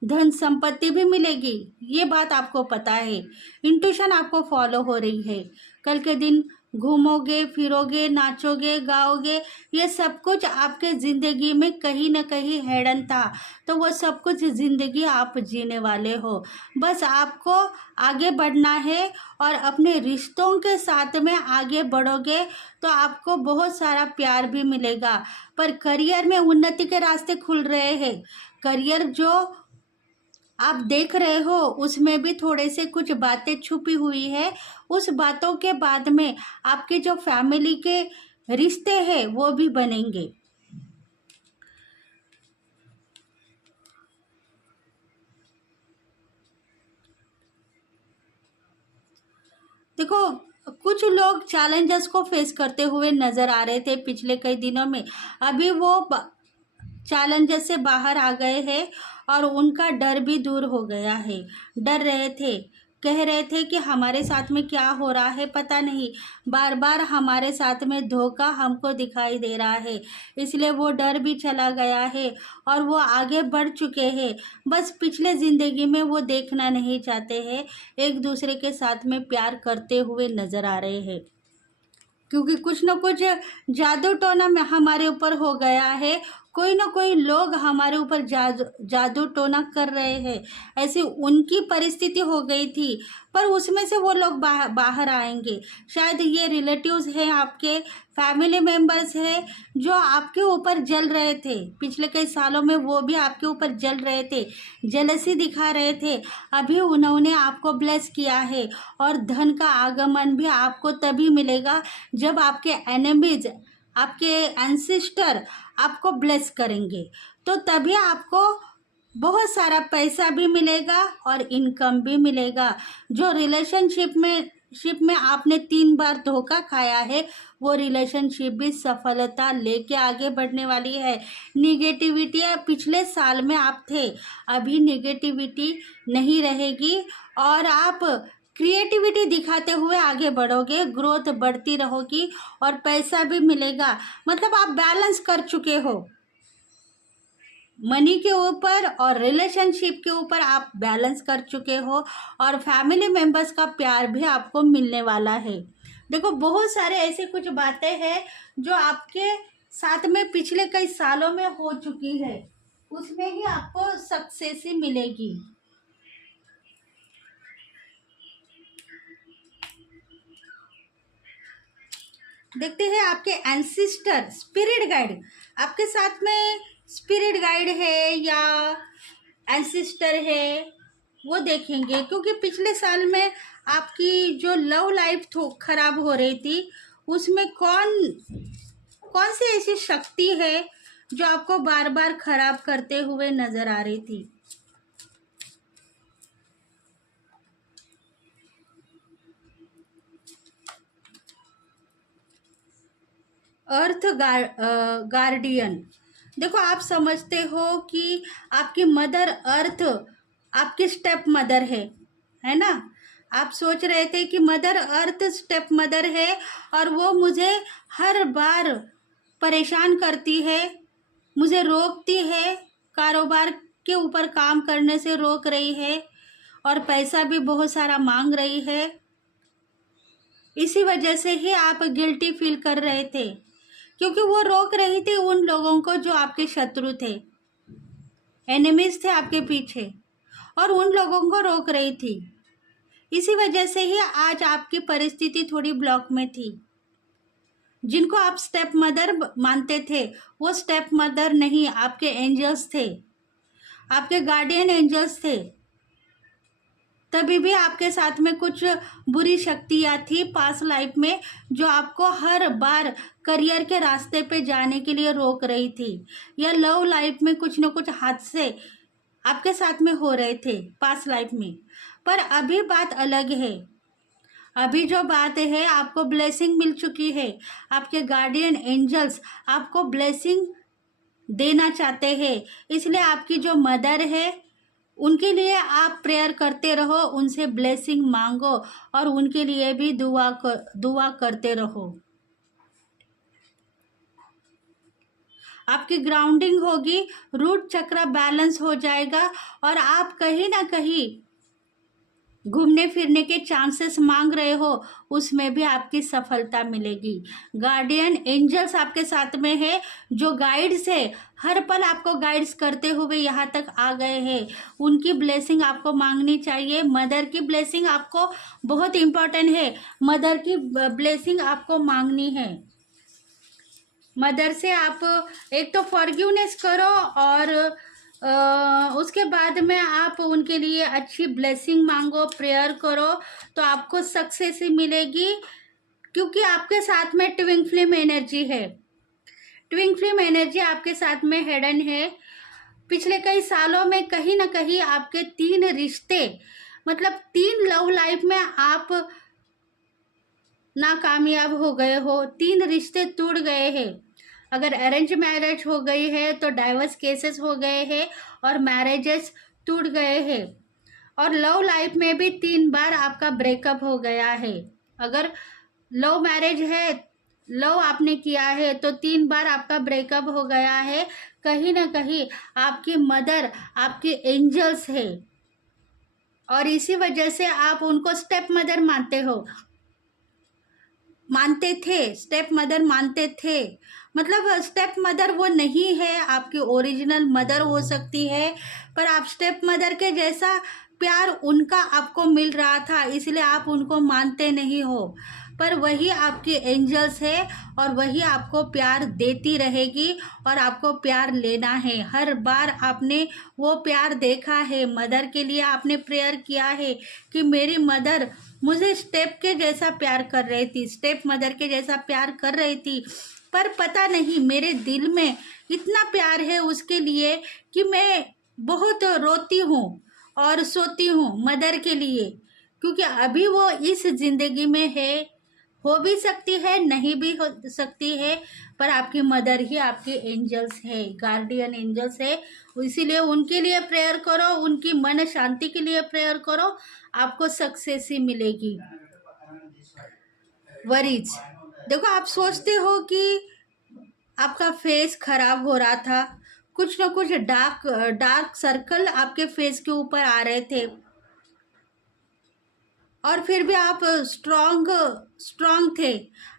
धन संपत्ति भी मिलेगी, ये बात आपको पता है। इंट्यूशन आपको फॉलो हो रही है, कल के दिन घूमोगे फिरोगे, नाचोगे गाओगे, ये सब कुछ आपके ज़िंदगी में कहीं ना कहीं हेडन था, तो वो सब कुछ ज़िंदगी आप जीने वाले हो। बस आपको आगे बढ़ना है और अपने रिश्तों के साथ में आगे बढ़ोगे तो आपको बहुत सारा प्यार भी मिलेगा। पर करियर में उन्नति के रास्ते खुल रहे हैं, करियर जो आप देख रहे हो उसमें भी थोड़े से कुछ बातें छुपी हुई है, उस बातों के बाद में आपके जो फैमिली के रिश्ते हैं वो भी बनेंगे। देखो, कुछ लोग चैलेंजेस को फेस करते हुए नज़र आ रहे थे पिछले कई दिनों में, अभी वो चैलेंजेस से बाहर आ गए हैं और उनका डर भी दूर हो गया है। डर रहे थे, कह रहे थे कि हमारे साथ में क्या हो रहा है पता नहीं, बार बार हमारे साथ में धोखा हमको दिखाई दे रहा है, इसलिए वो डर भी चला गया है और वो आगे बढ़ चुके हैं। बस पिछले ज़िंदगी में वो देखना नहीं चाहते हैं, एक दूसरे के साथ में प्यार करते हुए नज़र आ रहे हैं, क्योंकि कुछ न कुछ जादू टोना में हमारे ऊपर हो गया है, कोई ना कोई लोग हमारे ऊपर जादू टोना कर रहे हैं, ऐसी उनकी परिस्थिति हो गई थी। पर उसमें से वो लोग बाहर आएंगे। शायद ये रिलेटिव्स हैं, आपके फैमिली मेम्बर्स हैं, जो आपके ऊपर जल रहे थे पिछले कई सालों में, वो भी आपके ऊपर जल रहे थे, जेलसी दिखा रहे थे। अभी उन्होंने आपको ब्लेस किया है, और धन का आगमन भी आपको तभी मिलेगा जब आपके एनिमीज, आपके एंसेस्टर आपको ब्लेस करेंगे। तो तभी आपको बहुत सारा पैसा भी मिलेगा और इनकम भी मिलेगा। जो रिलेशनशिप में आपने 3 बार धोखा खाया है, वो रिलेशनशिप भी सफलता लेके आगे बढ़ने वाली है। निगेटिविटी पिछले साल में आप थे, अभी निगेटिविटी नहीं रहेगी, और आप क्रिएटिविटी दिखाते हुए आगे बढ़ोगे, ग्रोथ बढ़ती रहोगी और पैसा भी मिलेगा। मतलब आप बैलेंस कर चुके हो, मनी के ऊपर और रिलेशनशिप के ऊपर आप बैलेंस कर चुके हो, और फैमिली मेंबर्स का प्यार भी आपको मिलने वाला है। देखो, बहुत सारे ऐसे कुछ बातें हैं जो आपके साथ में पिछले कई सालों में हो चुकी है, उसमें ही आपको सक्सेस ही मिलेगी। देखते हैं आपके एंसेस्टर, स्पिरिट गाइड, आपके साथ में स्पिरिट गाइड है या एंसेस्टर है, वो देखेंगे। क्योंकि पिछले साल में आपकी जो लव लाइफ खराब हो रही थी, उसमें कौन कौन सी ऐसी शक्ति है जो आपको बार बार खराब करते हुए नजर आ रही थी। अर्थ गार्डियन, देखो, आप समझते हो कि आपकी मदर अर्थ आपकी स्टेप मदर है ना। आप सोच रहे थे कि मदर अर्थ स्टेप मदर है, और वो मुझे हर बार परेशान करती है, मुझे रोकती है, कारोबार के ऊपर काम करने से रोक रही है, और पैसा भी बहुत सारा मांग रही है। इसी वजह से ही आप गिल्टी फील कर रहे थे, क्योंकि वो रोक रही थी उन लोगों को जो आपके शत्रु थे, एनिमीज थे आपके पीछे, और उन लोगों को रोक रही थी। इसी वजह से ही आज आपकी परिस्थिति थोड़ी ब्लॉक में थी। जिनको आप स्टेप मदर मानते थे, वो स्टेप मदर नहीं, आपके एंजल्स थे, आपके गार्डियन एंजल्स थे। तभी भी आपके साथ में कुछ बुरी शक्तियाँ थी पास्ट लाइफ में, जो आपको हर बार करियर के रास्ते पे जाने के लिए रोक रही थी, या लव लाइफ में कुछ न कुछ हादसे आपके साथ में हो रहे थे पास्ट लाइफ में। पर अभी बात अलग है। अभी जो बात है, आपको ब्लेसिंग मिल चुकी है। आपके गार्डियन एंजल्स आपको ब्लेसिंग देना चाहते हैं, इसलिए आपकी जो मदर है, उनके लिए आप प्रेयर करते रहो, उनसे ब्लेसिंग मांगो, और उनके लिए भी दुआ करते रहो। आपकी ग्राउंडिंग होगी, रूट चक्र बैलेंस हो जाएगा, और आप कहीं ना कहीं घूमने फिरने के चांसेस मांग रहे हो, उसमें भी आपकी सफलता मिलेगी। गार्डियन एंजल्स आपके साथ में है, जो गाइड्स है, हर पल आपको गाइड्स करते हुए यहाँ तक आ गए हैं। उनकी ब्लेसिंग आपको मांगनी चाहिए। मदर की ब्लेसिंग आपको बहुत इम्पोर्टेंट है, मदर की ब्लेसिंग आपको मांगनी है। मदर से आप एक तो फॉरगिवनेस करो, और उसके बाद में आप उनके लिए अच्छी ब्लेसिंग मांगो, प्रेयर करो, तो आपको सक्सेस ही मिलेगी। क्योंकि आपके साथ में ट्विन फ्लेम एनर्जी है, ट्विन फ्लेम एनर्जी आपके साथ में हिडन है। पिछले कई सालों में कहीं ना कहीं आपके 3 रिश्ते, मतलब 3 लव लाइफ में आप नाकामयाब हो गए हो, 3 रिश्ते टूट गए हैं। अगर अरेंज मैरिज हो गई है तो डाइवर्स केसेस हो गए हैं और मैरिजेस टूट गए हैं। और लव लाइफ में भी 3 बार आपका ब्रेकअप हो गया है। अगर लव मैरिज है, लव आपने किया है, तो 3 बार आपका ब्रेकअप हो गया है। कहीं ना कहीं आपकी मदर आपकी एंजल्स है, और इसी वजह से आप उनको स्टेप मदर मानते थे, स्टेप मदर मानते थे। मतलब स्टेप मदर वो नहीं है, आपकी ओरिजिनल मदर हो सकती है, पर आप स्टेप मदर के जैसा प्यार उनका आपको मिल रहा था, इसलिए आप उनको मानते नहीं हो। पर वही आपकी एंजल्स है और वही आपको प्यार देती रहेगी और आपको प्यार लेना है। हर बार आपने वो प्यार देखा है, मदर के लिए आपने प्रेयर किया है कि मेरी मदर मुझे स्टेप के जैसा प्यार कर रही थी, स्टेप मदर के जैसा प्यार कर रही थी, पर पता नहीं मेरे दिल में इतना प्यार है उसके लिए कि मैं बहुत रोती हूँ और सोती हूँ मदर के लिए, क्योंकि अभी वो इस जिंदगी में है, हो भी सकती है नहीं भी हो सकती है, पर आपकी मदर ही आपके एंजल्स है, गार्डियन एंजल्स है। इसीलिए उनके लिए प्रेयर करो, उनकी मन शांति के लिए प्रेयर करो, आपको सक्सेस ही मिलेगी। वरीज, देखो आप सोचते हो कि आपका फेस खराब हो रहा था, कुछ ना कुछ डार्क डार्क सर्कल आपके फेस के ऊपर आ रहे थे, और फिर भी आप स्ट्रॉन्ग स्ट्रॉन्ग थे।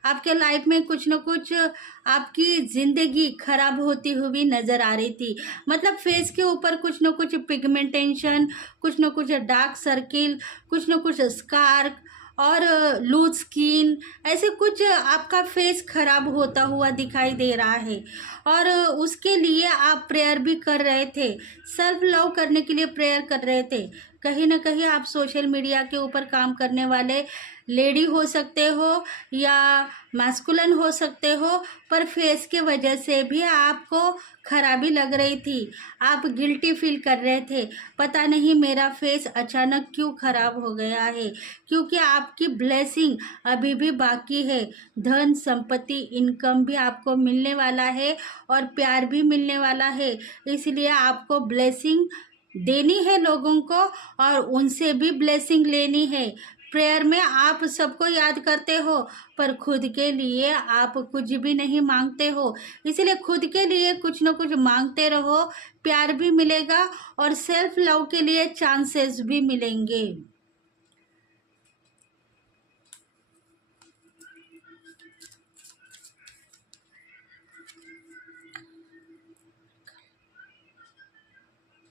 आपके लाइफ में कुछ न कुछ आपकी ज़िंदगी खराब होती हुई नज़र आ रही थी, मतलब फेस के ऊपर कुछ न कुछ पिगमेंटेशन, कुछ न कुछ डार्क सर्किल, कुछ न कुछ स्कार और लूज स्किन, ऐसे कुछ आपका फेस खराब होता हुआ दिखाई दे रहा है। और उसके लिए आप प्रेयर भी कर रहे थे, सेल्फ लव करने के लिए प्रेयर कर रहे थे। कहीं ना कहीं आप सोशल मीडिया के ऊपर काम करने वाले लेडी हो सकते हो या मैस्कुलिन हो सकते हो, पर फेस के वजह से भी आपको खराबी लग रही थी, आप गिल्टी फील कर रहे थे, पता नहीं मेरा फेस अचानक क्यों खराब हो गया है, क्योंकि आपकी ब्लेसिंग अभी भी बाकी है। धन संपत्ति इनकम भी आपको मिलने वाला है और प्यार भी मिलने वाला है, इसलिए आपको ब्लेसिंग देनी है लोगों को और उनसे भी ब्लेसिंग लेनी है। प्रेयर में आप सबको याद करते हो, पर खुद के लिए आप कुछ भी नहीं मांगते हो, इसलिए खुद के लिए कुछ ना कुछ मांगते रहो, प्यार भी मिलेगा और सेल्फ लव के लिए चांसेस भी मिलेंगे।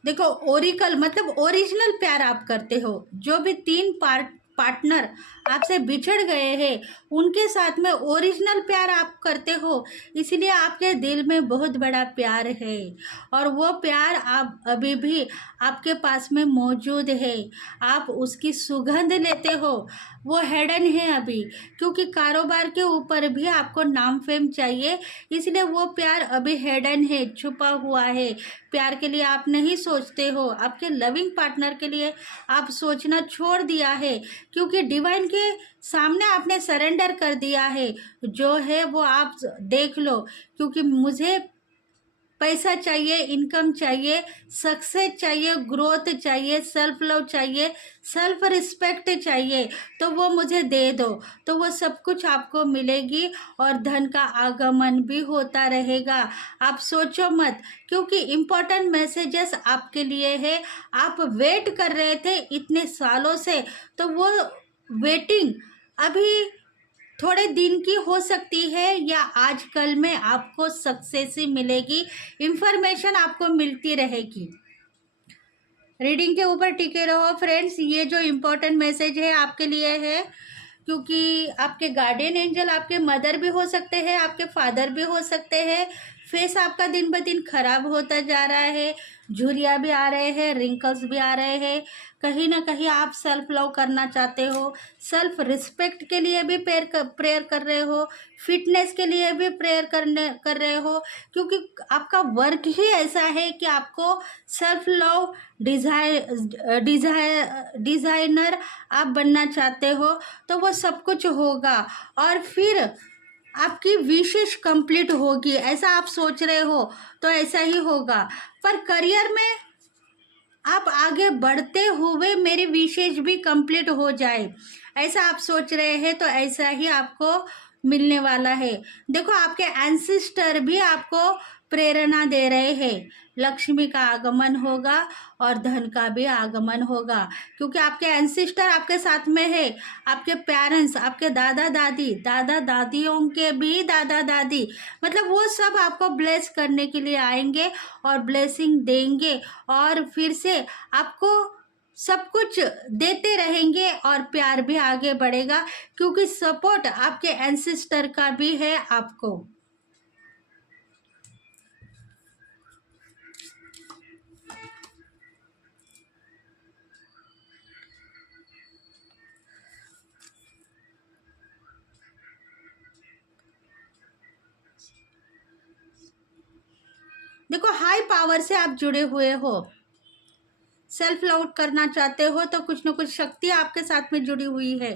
देखो ओरिकल मतलब ओरिजिनल प्यार आप करते हो, जो भी तीन पार्टनर आपसे बिछड़ गए हैं उनके साथ में ओरिजिनल प्यार आप करते हो, इसलिए आपके दिल में बहुत बड़ा प्यार है और वो प्यार आप अभी भी आपके पास में मौजूद है, आप उसकी सुगंध लेते हो, वो हिडन है अभी, क्योंकि कारोबार के ऊपर भी आपको नाम फेम चाहिए, इसलिए वो प्यार अभी हिडन है, छुपा हुआ है। प्यार के लिए आप नहीं सोचते हो, आपके लविंग पार्टनर के लिए आप सोचना छोड़ दिया है, क्योंकि डिवाइन के सामने आपने सरेंडर कर दिया है, जो है वो आप देख लो, क्योंकि मुझे पैसा चाहिए, इनकम चाहिए, सक्सेस चाहिए, ग्रोथ चाहिए, सेल्फ लव चाहिए, सेल्फ रिस्पेक्ट चाहिए, तो वो मुझे दे दो, तो वो सब कुछ आपको मिलेगी और धन का आगमन भी होता रहेगा। आप सोचो मत, क्योंकि इम्पोर्टेंट मैसेजेस आपके लिए है, आप वेट कर रहे थे इतने सालों से, तो वो वेटिंग अभी थोड़े दिन की हो सकती है या आजकल में आपको सक्सेस ही मिलेगी, इंफॉर्मेशन आपको मिलती रहेगी। रीडिंग के ऊपर टिके रहो फ्रेंड्स, ये जो इम्पोर्टेंट मैसेज है आपके लिए है, क्योंकि आपके गार्डियन एंजल आपके मदर भी हो सकते हैं, आपके फादर भी हो सकते हैं। फेस आपका दिन ब दिन खराब होता जा रहा है, झुर्रियाँ भी आ रहे हैं, रिंकल्स भी आ रहे हैं, कहीं ना कहीं आप सेल्फ लव करना चाहते हो, सेल्फ रिस्पेक्ट के लिए भी प्रेयर कर रहे हो, फिटनेस के लिए भी प्रेयर कर रहे हो, क्योंकि आपका वर्क ही ऐसा है कि आपको सेल्फ लव डिज़ाइनर आप बनना चाहते हो, तो वो सब कुछ होगा और फिर आपकी विशेष कंप्लीट होगी, ऐसा आप सोच रहे हो तो ऐसा ही होगा। पर करियर में आप आगे बढ़ते हुए मेरी विशेष भी कंप्लीट हो जाए, ऐसा आप सोच रहे हैं, तो ऐसा ही आपको मिलने वाला है। देखो आपके एंसेस्टर भी आपको प्रेरणा दे रहे हैं। लक्ष्मी का आगमन होगा और धन का भी आगमन होगा, क्योंकि आपके एंसेस्टर आपके साथ में है। आपके पेरेंट्स, आपके दादा दादी, दादा दादियों के भी दादा दादी, मतलब वो सब आपको ब्लेस करने के लिए आएंगे और ब्लेसिंग देंगे, और फिर से आपको सब कुछ देते रहेंगे और प्यार भी आगे बढ़ेगा, क्योंकि सपोर्ट आपके एंसेस्टर का भी है आपको। देखो, हाई पावर से आप जुड़े हुए हो, सेल्फ लव करना चाहते हो तो कुछ न कुछ शक्ति आपके साथ में जुड़ी हुई है।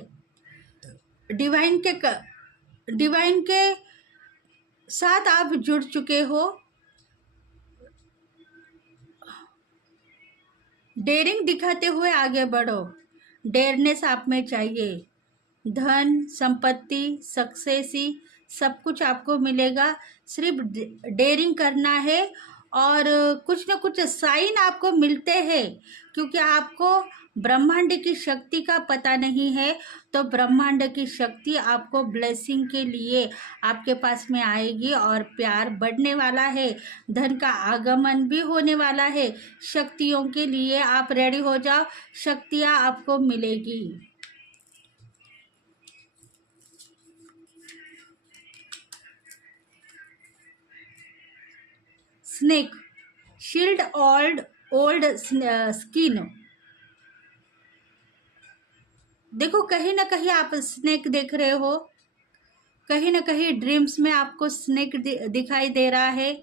डिवाइन के साथ आप जुड़ चुके हो। डेयरिंग दिखाते हुए आगे बढ़ो। डेयरनेस आप में चाहिए। धन, संपत्ति, सक्सेस सब कुछ आपको मिलेगा। सिर्फ डेयरिंग करना है, और कुछ न कुछ साइन आपको मिलते हैं, क्योंकि आपको ब्रह्मांड की शक्ति का पता नहीं है। तो ब्रह्मांड की शक्ति आपको ब्लेसिंग के लिए आपके पास में आएगी, और प्यार बढ़ने वाला है, धन का आगमन भी होने वाला है। शक्तियों के लिए आप रेडी हो जाओ, शक्तियाँ आपको मिलेगी। Snake shield old skin. देखो, कहीं ना कहीं आप स्नेक देख रहे हो, कहीं ना कहीं ड्रीम्स में आपको स्नेक दिखाई दे रहा है,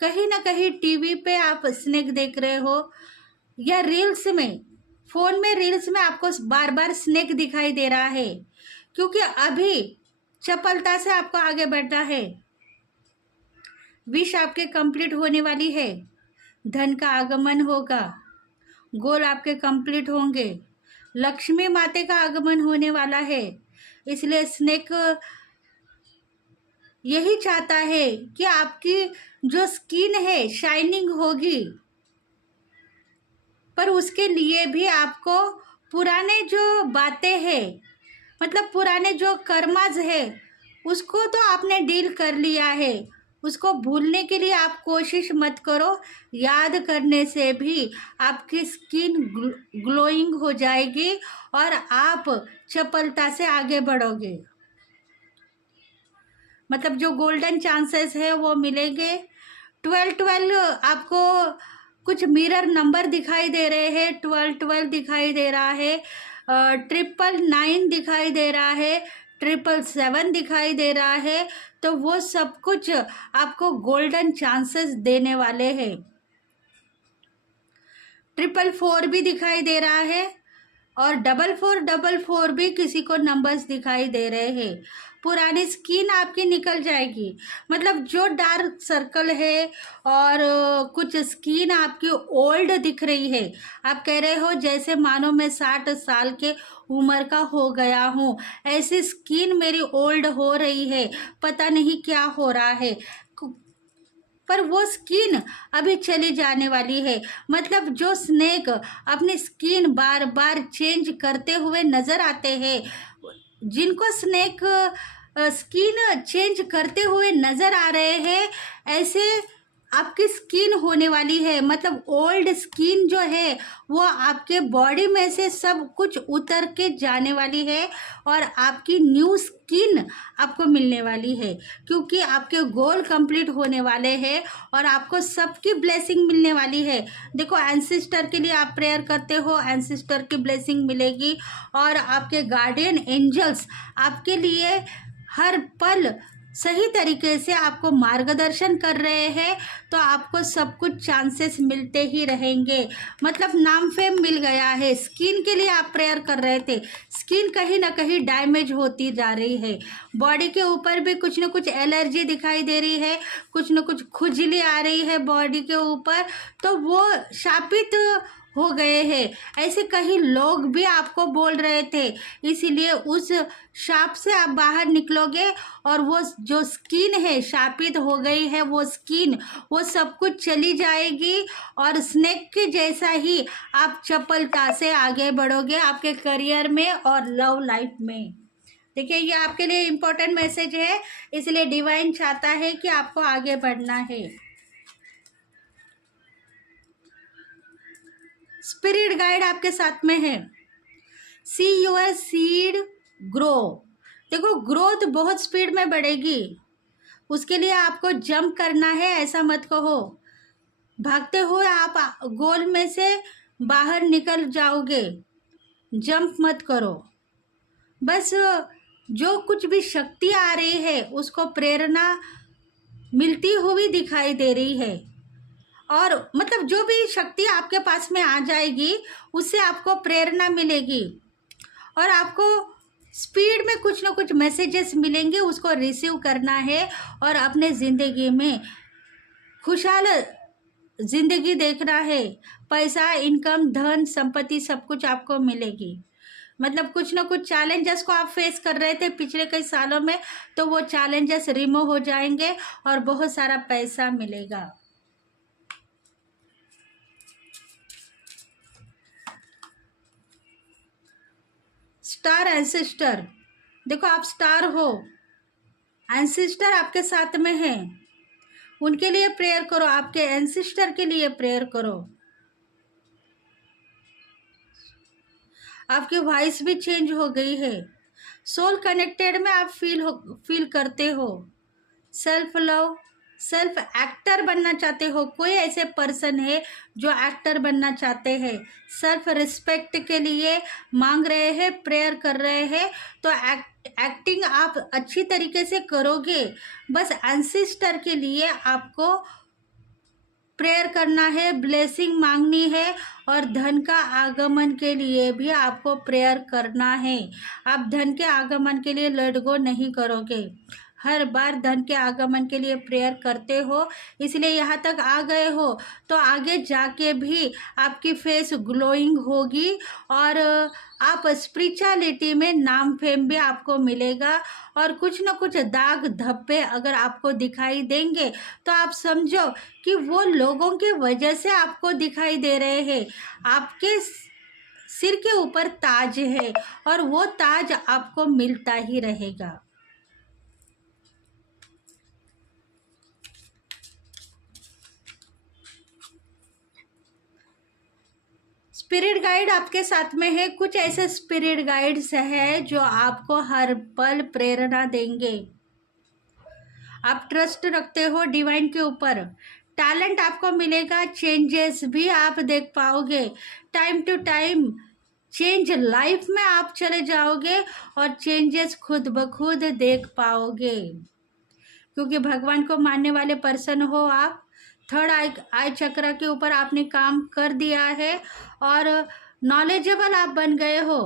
कहीं ना कहीं टीवी पे आप स्नेक देख रहे हो, या रील्स में, फोन में रील्स में आपको बार बार स्नेक दिखाई दे रहा है, क्योंकि अभी चपलता से आपको आगे बढ़ना है। विश आपके कंप्लीट होने वाली है, धन का आगमन होगा, गोल आपके कंप्लीट होंगे, लक्ष्मी माते का आगमन होने वाला है। इसलिए स्नेक यही चाहता है कि आपकी जो स्किन है शाइनिंग होगी, पर उसके लिए भी आपको पुराने जो बातें हैं, मतलब पुराने जो कर्माज है, उसको तो आपने डील कर लिया है, उसको भूलने के लिए आप कोशिश मत करो। याद करने से भी आपकी स्किन ग्लोइंग हो जाएगी और आप चपलता से आगे बढ़ोगे। मतलब जो गोल्डन चांसेस है वो मिलेंगे। 12 आपको कुछ मिरर नंबर दिखाई दे रहे हैं। 12 दिखाई दे रहा है, 999 दिखाई दे रहा है, 777 दिखाई दे रहा है। तो वो सब कुछ आपको गोल्डन चांसेस देने वाले हैं। 444 भी दिखाई दे रहा है, और 4444 भी किसी को नंबर्स दिखाई दे रहे हैं। पुरानी स्किन आपकी निकल जाएगी, मतलब जो डार्क सर्कल है और कुछ स्किन आपकी ओल्ड दिख रही है। आप कह रहे हो जैसे मानो मैं 60 साल के उम्र का हो गया हूँ, ऐसी स्किन मेरी ओल्ड हो रही है, पता नहीं क्या हो रहा है। पर वो स्किन अभी चली जाने वाली है। मतलब जो स्नेक अपनी स्किन बार बार चेंज करते हुए नजर आते हैं, जिनको स्नेक स्किन चेंज करते हुए नजर आ रहे हैं, ऐसे आपकी स्किन होने वाली है। मतलब ओल्ड स्किन जो है वो आपके बॉडी में से सब कुछ उतर के जाने वाली है, और आपकी न्यू स्किन आपको मिलने वाली है, क्योंकि आपके गोल कंप्लीट होने वाले हैं और आपको सबकी ब्लेसिंग मिलने वाली है। देखो, एंसेस्टर के लिए आप प्रेयर करते हो, एंसेस्टर की ब्लेसिंग मिलेगी, और आपके गार्डियन एंजल्स आपके लिए हर पल सही तरीके से आपको मार्गदर्शन कर रहे हैं। तो आपको सब कुछ चांसेस मिलते ही रहेंगे। मतलब नाम फेम मिल गया है। स्किन के लिए आप प्रेयर कर रहे थे, स्किन कहीं ना कहीं डैमेज होती जा रही है। बॉडी के ऊपर भी कुछ न कुछ एलर्जी दिखाई दे रही है, कुछ न कुछ खुजली आ रही है बॉडी के ऊपर। तो वो शापित हो गए हैं, ऐसे कई लोग भी आपको बोल रहे थे। इसीलिए उस शाप से आप बाहर निकलोगे और वो जो स्किन है शापित हो गई है, वो स्किन वो सब कुछ चली जाएगी और स्नेक के जैसा ही आप चपलता से आगे बढ़ोगे आपके करियर में और लव लाइफ में। देखिए, ये आपके लिए इम्पोर्टेंट मैसेज है, इसलिए डिवाइन चाहता है कि आपको आगे बढ़ना है। स्पिरिट गाइड आपके साथ में है। See your seed grow. देखो, ग्रोथ बहुत स्पीड में बढ़ेगी, उसके लिए आपको जंप करना है, ऐसा मत कहो। भागते हुए आप गोल में से बाहर निकल जाओगे, जंप मत करो। बस जो कुछ भी शक्ति आ रही है उसको प्रेरणा मिलती हुई दिखाई दे रही है, और मतलब जो भी शक्ति आपके पास में आ जाएगी उससे आपको प्रेरणा मिलेगी और आपको स्पीड में कुछ ना कुछ मैसेजेस मिलेंगे, उसको रिसीव करना है और अपने ज़िंदगी में खुशहाल ज़िंदगी देखना है। पैसा, इनकम, धन, संपत्ति सब कुछ आपको मिलेगी। मतलब कुछ ना कुछ चैलेंजेस को आप फेस कर रहे थे पिछले कई सालों में, तो वो चैलेंजेस रिमूव हो जाएंगे और बहुत सारा पैसा मिलेगा। स्टार एंसेस्टर, देखो आप स्टार हो, एंसेस्टर आपके साथ में है, उनके लिए प्रेयर करो, आपके एंसेस्टर के लिए प्रेयर करो। आपकी वॉइस भी चेंज हो गई है, सोल कनेक्टेड में आप फील करते हो। सेल्फ लव, सेल्फ एक्टर बनना चाहते हो, कोई ऐसे पर्सन है जो एक्टर बनना चाहते हैं, सेल्फ रिस्पेक्ट के लिए मांग रहे हैं, प्रेयर कर रहे हैं, तो एक्टिंग आप अच्छी तरीके से करोगे। बस एंसेस्टर के लिए आपको प्रेयर करना है, ब्लेसिंग मांगनी है और धन का आगमन के लिए भी आपको प्रेयर करना है। आप धन के आगमन के लिए लेट गो नहीं करोगे, हर बार धन के आगमन के लिए प्रेयर करते हो, इसलिए यहाँ तक आ गए हो, तो आगे जाके भी आपकी फेस ग्लोइंग होगी और आप स्पिरिचुअलिटी में नाम फेम भी आपको मिलेगा। और कुछ न कुछ दाग धब्बे अगर आपको दिखाई देंगे तो आप समझो कि वो लोगों की वजह से आपको दिखाई दे रहे हैं। आपके सिर के ऊपर ताज है और वो ताज आपको मिलता ही रहेगा। स्पिरिट गाइड आपके साथ में है, कुछ ऐसे स्पिरिट गाइड्स हैं जो आपको हर पल प्रेरणा देंगे। आप ट्रस्ट रखते हो डिवाइन के ऊपर, टैलेंट आपको मिलेगा, चेंजेस भी आप देख पाओगे, time to time change life में आप चले जाओगे और चेंजेस खुद ब खुद देख पाओगे, क्योंकि भगवान को मानने वाले पर्सन हो आप। थर्ड आई चक्र के ऊपर आपने काम कर दिया है और नॉलेजेबल आप बन गए हो,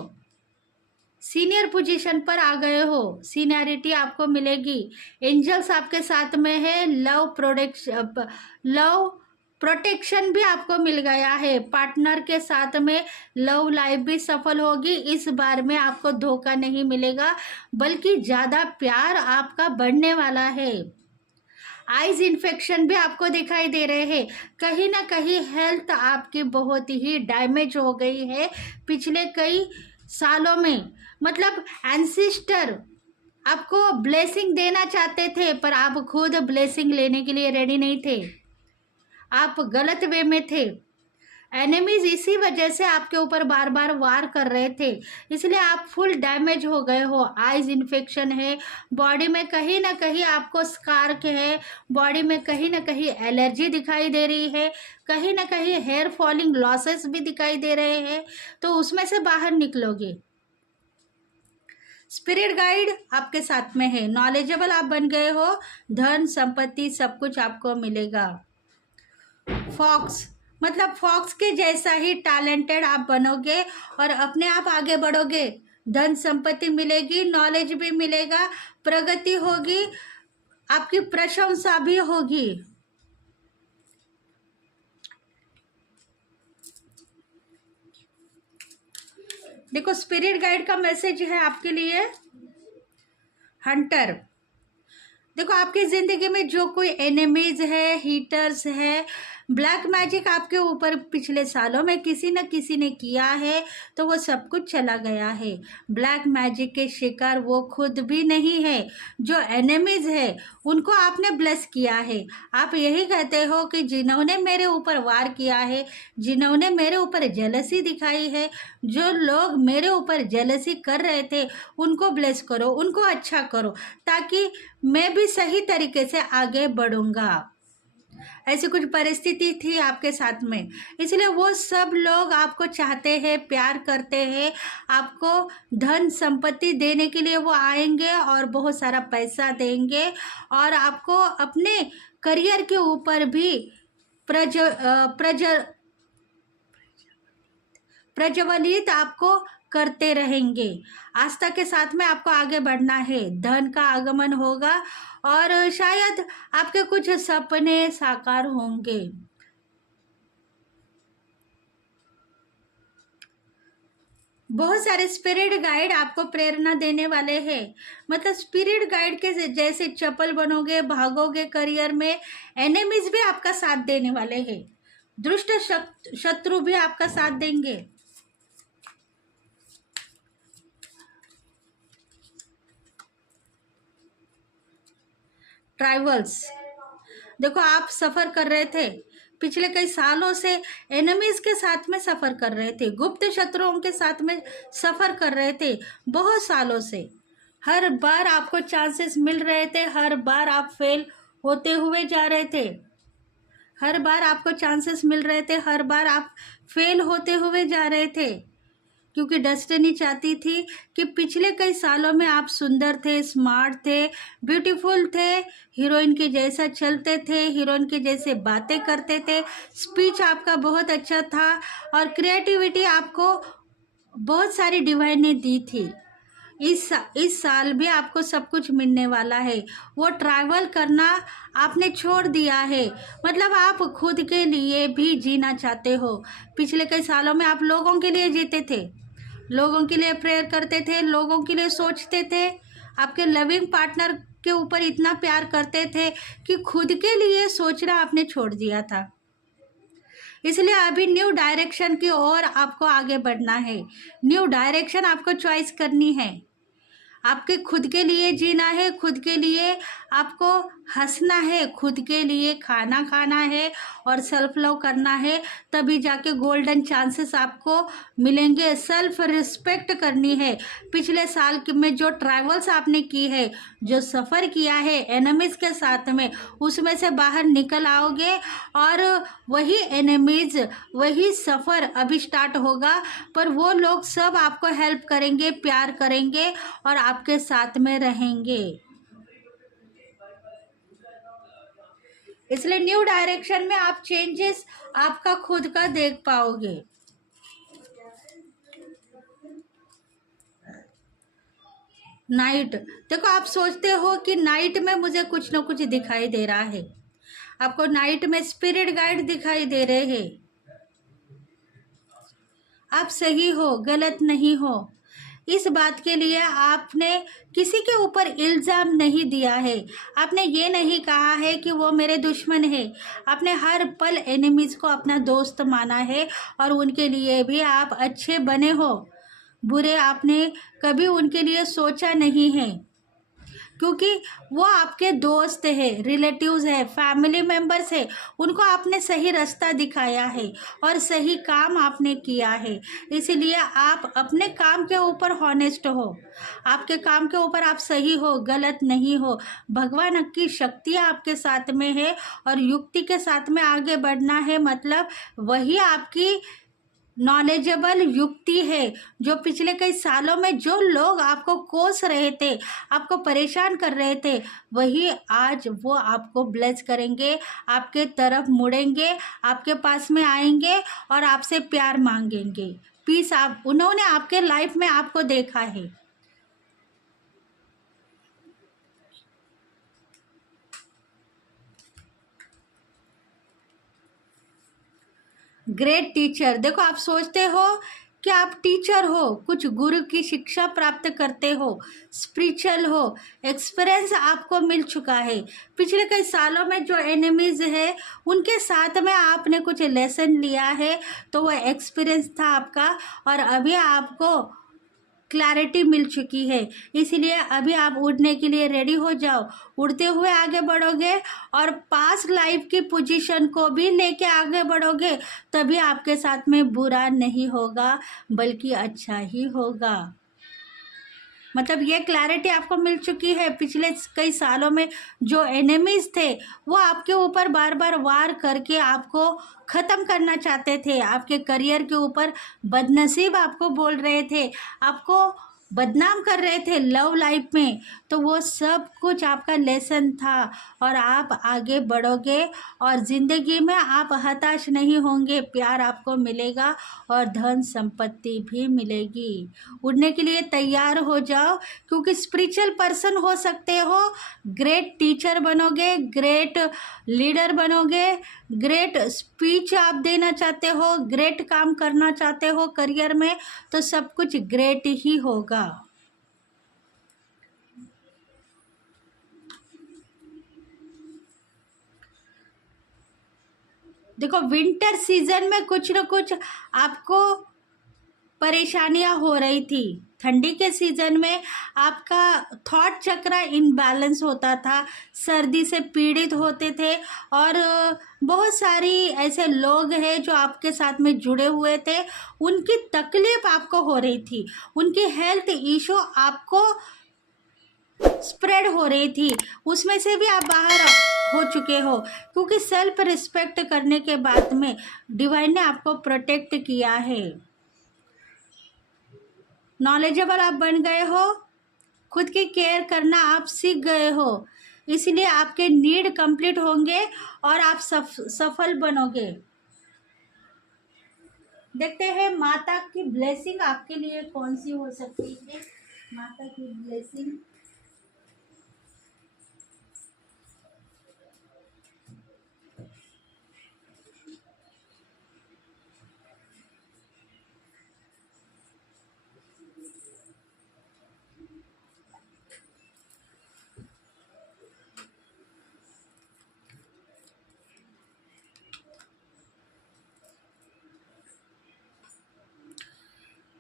सीनियर पोजीशन पर आ गए हो, सीनियरिटी आपको मिलेगी। एंजल्स आपके साथ में है, लव प्रोटेक्शन भी आपको मिल गया है, पार्टनर के साथ में लव लाइफ भी सफल होगी। इस बार में आपको धोखा नहीं मिलेगा, बल्कि ज़्यादा प्यार आपका बढ़ने वाला है। आइज इन्फेक्शन भी आपको दिखाई दे रहे हैं, कहीं ना कहीं हेल्थ आपकी बहुत ही डैमेज हो गई है पिछले कई सालों में। मतलब एंसेस्टर आपको ब्लेसिंग देना चाहते थे, पर आप खुद ब्लेसिंग लेने के लिए रेडी नहीं थे, आप गलत वे में थे। एनिमीज इसी वजह से आपके ऊपर बार बार वार कर रहे थे, इसलिए आप फुल डैमेज हो गए हो। आइज इन्फेक्शन है, बॉडी में कहीं ना कहीं आपको स्कार है, बॉडी में कहीं ना कहीं एलर्जी दिखाई दे रही है, कहीं ना कहीं हेयर फॉलिंग लॉसेस भी दिखाई दे रहे हैं, तो उसमें से बाहर निकलोगे। स्पिरिट गाइड आपके साथ में है, नॉलेजेबल आप बन गए हो, धन संपत्ति सब कुछ आपको मिलेगा। फॉक्स, मतलब फॉक्स के जैसा ही टैलेंटेड आप बनोगे और अपने आप आगे बढ़ोगे, धन संपत्ति मिलेगी, नॉलेज भी मिलेगा, प्रगति होगी, आपकी प्रशंसा भी होगी। देखो स्पिरिट गाइड का मैसेज है आपके लिए। हंटर, देखो आपकी जिंदगी में जो कोई एनिमीज है, हीटर्स है, ब्लैक मैजिक आपके ऊपर पिछले सालों में किसी न किसी ने किया है, तो वो सब कुछ चला गया है। ब्लैक मैजिक के शिकार वो खुद भी नहीं है। जो एनिमीज है उनको आपने ब्लेस किया है। आप यही कहते हो कि जिन्होंने मेरे ऊपर वार किया है, जिन्होंने मेरे ऊपर जेलसी दिखाई है, जो लोग मेरे ऊपर जेलसी कर रहे थे, उनको ब्लेस करो, उनको अच्छा करो, ताकि मैं भी सही तरीके से आगे बढ़ूंगा। ऐसी कुछ परिस्थिति थी आपके साथ में, इसलिए वो सब लोग आपको चाहते हैं, प्यार करते हैं, आपको धन संपत्ति देने के लिए वो आएंगे और बहुत सारा पैसा देंगे, और आपको अपने करियर के ऊपर भी प्रज प्रज प्रज्वलित आपको करते रहेंगे। आस्था के साथ में आपको आगे बढ़ना है, धन का आगमन होगा और शायद आपके कुछ सपने साकार होंगे। बहुत सारे स्पिरिट गाइड आपको प्रेरणा देने वाले हैं। मतलब स्पिरिट गाइड के जैसे चपल बनोगे, भागोगे करियर में। एनिमीज भी आपका साथ देने वाले हैं, दुष्ट शत्रु भी आपका साथ देंगे। ट्राइवल्स, देखो आप सफर कर रहे थे पिछले कई सालों से, एनिमीज के साथ में सफर कर रहे थे, गुप्त शत्रुओं के साथ में सफर कर रहे थे बहुत सालों से। हर बार आपको चांसेस मिल रहे थे, हर बार आप फेल होते हुए जा रहे थे। हर बार आपको चांसेस मिल रहे थे, हर बार आप फेल होते हुए जा रहे थे, क्योंकि डेस्टिनी चाहती थी कि पिछले कई सालों में आप सुंदर थे, स्मार्ट थे, ब्यूटीफुल थे, हीरोइन के जैसा चलते थे, हीरोइन के जैसे बातें करते थे, स्पीच आपका बहुत अच्छा था, और क्रिएटिविटी आपको बहुत सारी डिवाइन ने दी थी। इस साल भी आपको सब कुछ मिलने वाला है। वो ट्रैवल करना आपने छोड़ दिया है, मतलब आप खुद के लिए भी जीना चाहते हो। पिछले कई सालों में आप लोगों के लिए जीते थे, लोगों के लिए प्रेयर करते थे, लोगों के लिए सोचते थे, आपके लविंग पार्टनर के ऊपर इतना प्यार करते थे कि खुद के लिए सोचना आपने छोड़ दिया था। इसलिए अभी न्यू डायरेक्शन की ओर आपको आगे बढ़ना है। न्यू डायरेक्शन आपको चॉइस करनी है, आपके खुद के लिए जीना है, खुद के लिए आपको हंसना है, खुद के लिए खाना खाना है और सेल्फ लव करना है, तभी जाके गोल्डन चांसेस आपको मिलेंगे। सेल्फ रिस्पेक्ट करनी है। पिछले साल में जो ट्रैवल्स आपने की है, जो सफ़र किया है एनिमीज़ के साथ में, उसमें से बाहर निकल आओगे, और वही एनिमीज़, वही सफ़र अभी स्टार्ट होगा, पर वो लोग सब आपको हेल्प करेंगे, प्यार करेंगे और आपके साथ में रहेंगे। इसलिए न्यू डायरेक्शन में आप चेंजेस आपका खुद का देख पाओगे। नाइट, देखो आप सोचते हो कि नाइट में मुझे कुछ ना कुछ दिखाई दे रहा है, आपको नाइट में स्पिरिट गाइड दिखाई दे रहे हैं। आप सही हो, गलत नहीं हो। इस बात के लिए आपने किसी के ऊपर इल्ज़ाम नहीं दिया है, आपने ये नहीं कहा है कि वो मेरे दुश्मन है। आपने हर पल एनिमीज़ को अपना दोस्त माना है, और उनके लिए भी आप अच्छे बने हो। बुरे आपने कभी उनके लिए सोचा नहीं है, क्योंकि वो आपके दोस्त है, रिलेटिव्स है, फैमिली मेम्बर्स है। उनको आपने सही रास्ता दिखाया है और सही काम आपने किया है। इसीलिए आप अपने काम के ऊपर हॉनेस्ट हो, आपके काम के ऊपर आप सही हो, गलत नहीं हो। भगवान की शक्तियाँ आपके साथ में है, और युक्ति के साथ में आगे बढ़ना है, मतलब वही आपकी नॉलेजेबल युक्ति है। जो पिछले कई सालों में जो लोग आपको कोस रहे थे, आपको परेशान कर रहे थे, वही आज वो आपको ब्लेस करेंगे, आपके तरफ मुड़ेंगे, आपके पास में आएंगे और आपसे प्यार मांगेंगे। पीस आप उन्होंने आपके लाइफ में आपको देखा है। ग्रेट टीचर, देखो आप सोचते हो कि आप टीचर हो, कुछ गुरु की शिक्षा प्राप्त करते हो, स्पिरिचुअल हो, एक्सपीरियंस आपको मिल चुका है। पिछले कई सालों में जो एनिमीज है उनके साथ में आपने कुछ लेसन लिया है, तो वो एक्सपीरियंस था आपका, और अभी आपको क्लैरिटी मिल चुकी है। इसलिए अभी आप उड़ने के लिए रेडी हो जाओ। उड़ते हुए आगे बढ़ोगे और पास्ट लाइफ की पोजीशन को भी लेके आगे बढ़ोगे, तभी आपके साथ में बुरा नहीं होगा बल्कि अच्छा ही होगा। मतलब ये क्लैरिटी आपको मिल चुकी है। पिछले कई सालों में जो एनिमीज थे वो आपके ऊपर बार बार वार करके आपको ख़त्म करना चाहते थे, आपके करियर के ऊपर बदनसीब आपको बोल रहे थे, आपको बदनाम कर रहे थे लव लाइफ में, तो वो सब कुछ आपका लेसन था। और आप आगे बढ़ोगे और ज़िंदगी में आप हताश नहीं होंगे, प्यार आपको मिलेगा और धन संपत्ति भी मिलेगी। उड़ने के लिए तैयार हो जाओ, क्योंकि स्पिरिचुअल पर्सन हो सकते हो, ग्रेट टीचर बनोगे, ग्रेट लीडर बनोगे, ग्रेट स्पीच आप देना चाहते हो, ग्रेट काम करना चाहते हो करियर में, तो सब कुछ ग्रेट ही होगा। देखो, विंटर सीजन में कुछ न कुछ आपको परेशानियां हो रही थी। ठंडी के सीजन में आपका थॉट चक्र इनबैलेंस होता था, सर्दी से पीड़ित होते थे, और बहुत सारी ऐसे लोग हैं जो आपके साथ में जुड़े हुए थे, उनकी तकलीफ आपको हो रही थी, उनकी हेल्थ इशू आपको स्प्रेड हो रही थी, उसमें से भी आप बाहर हो चुके हो, क्योंकि सेल्फ रिस्पेक्ट करने के बाद में डिवाइन ने आपको प्रोटेक्ट किया है। नॉलेजेबल आप बन गए हो, खुद की केयर करना आप सीख गए हो, इसलिए आपके नीड कंप्लीट होंगे और आप सफल बनोगे। देखते हैं माता की ब्लेसिंग आपके लिए कौन सी हो सकती है। माता की blessing,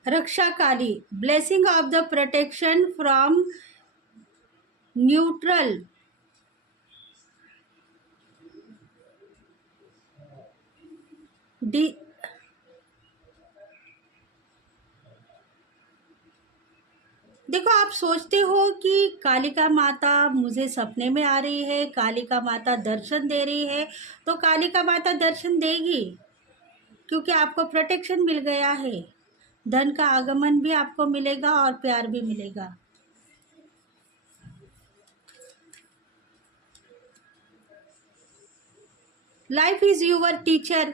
Raksha Kali, blessing of the protection from neutral, D देखो, आप सोचते हो कि कालिका माता मुझे सपने में आ रही है, कालिका माता दर्शन दे रही है, तो कालिका माता दर्शन देगी, क्योंकि आपको प्रोटेक्शन मिल गया है। धन का आगमन भी आपको मिलेगा और प्यार भी मिलेगा। Life is your teacher,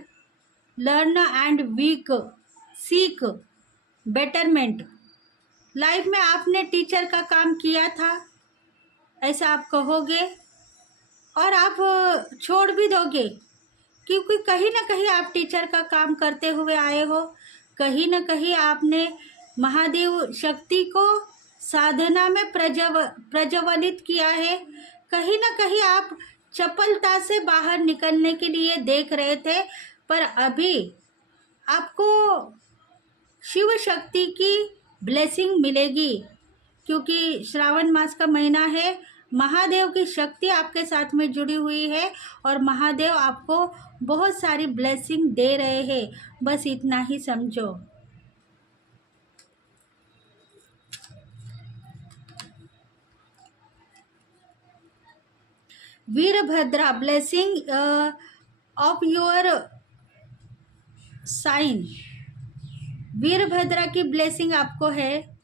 learn and week seek betterment. Life में आपने टीचर का काम किया था, ऐसा आप कहोगे, और आप छोड़ भी दोगे, क्योंकि कहीं ना कहीं आप टीचर का काम करते हुए आए हो, कहीं ना कहीं आपने महादेव शक्ति को साधना में प्रज्वलित किया है, कहीं ना कहीं आप चपलता से बाहर निकलने के लिए देख रहे थे, पर अभी आपको शिव शक्ति की ब्लेसिंग मिलेगी, क्योंकि श्रावण मास का महीना है, महादेव की शक्ति आपके साथ में जुड़ी हुई है और महादेव आपको बहुत सारी ब्लेसिंग दे रहे हैं, बस इतना ही समझो। Veerabhadra, blessing of your sign. Veerabhadra की ब्लेसिंग आपको है,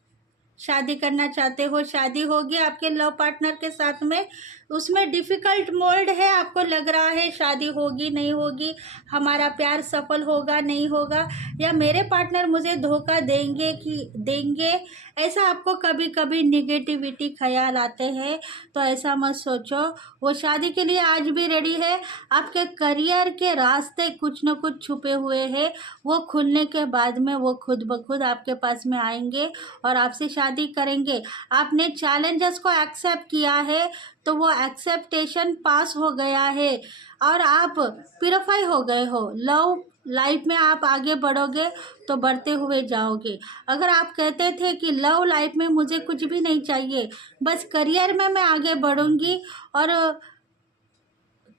शादी करना चाहते हो, शादी होगी आपके लव पार्टनर के साथ में, उसमें डिफ़िकल्ट मोड है, आपको लग रहा है शादी होगी नहीं होगी, हमारा प्यार सफल होगा नहीं होगा, या मेरे पार्टनर मुझे धोखा देंगे कि देंगे, ऐसा आपको कभी कभी निगेटिविटी ख्याल आते हैं। तो ऐसा मत सोचो, वो शादी के लिए आज भी रेडी है। आपके करियर के रास्ते कुछ न कुछ छुपे हुए हैं, वो खुलने के बाद में वो खुद ब खुद आपके पास में आएंगे और आपसे शादी करेंगे। आपने चैलेंजेस को एक्सेप्ट किया है, तो वो एक्सेप्टेशन पास हो गया है और आप प्योरीफाई हो गए हो। लव लाइफ में आप आगे बढ़ोगे तो बढ़ते हुए जाओगे। अगर आप कहते थे कि लव लाइफ में मुझे कुछ भी नहीं चाहिए, बस करियर में मैं आगे बढ़ूंगी और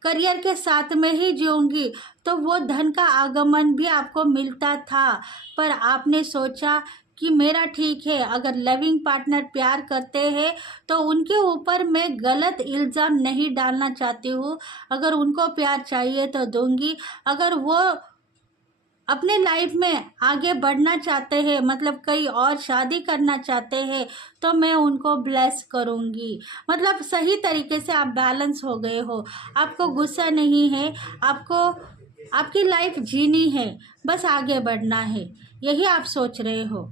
करियर के साथ में ही जीऊंगी, तो वो धन का आगमन भी आपको मिलता था। पर आपने सोचा कि मेरा ठीक है, अगर लविंग पार्टनर प्यार करते हैं तो उनके ऊपर मैं गलत इल्ज़ाम नहीं डालना चाहती हूँ। अगर उनको प्यार चाहिए तो दूंगी, अगर वो अपने लाइफ में आगे बढ़ना चाहते हैं, मतलब कहीं और शादी करना चाहते हैं, तो मैं उनको ब्लेस करूँगी। मतलब सही तरीके से आप बैलेंस हो गए हो, आपको गुस्सा नहीं है, आपको आपकी लाइफ जीनी है, बस आगे बढ़ना है, यही आप सोच रहे हो।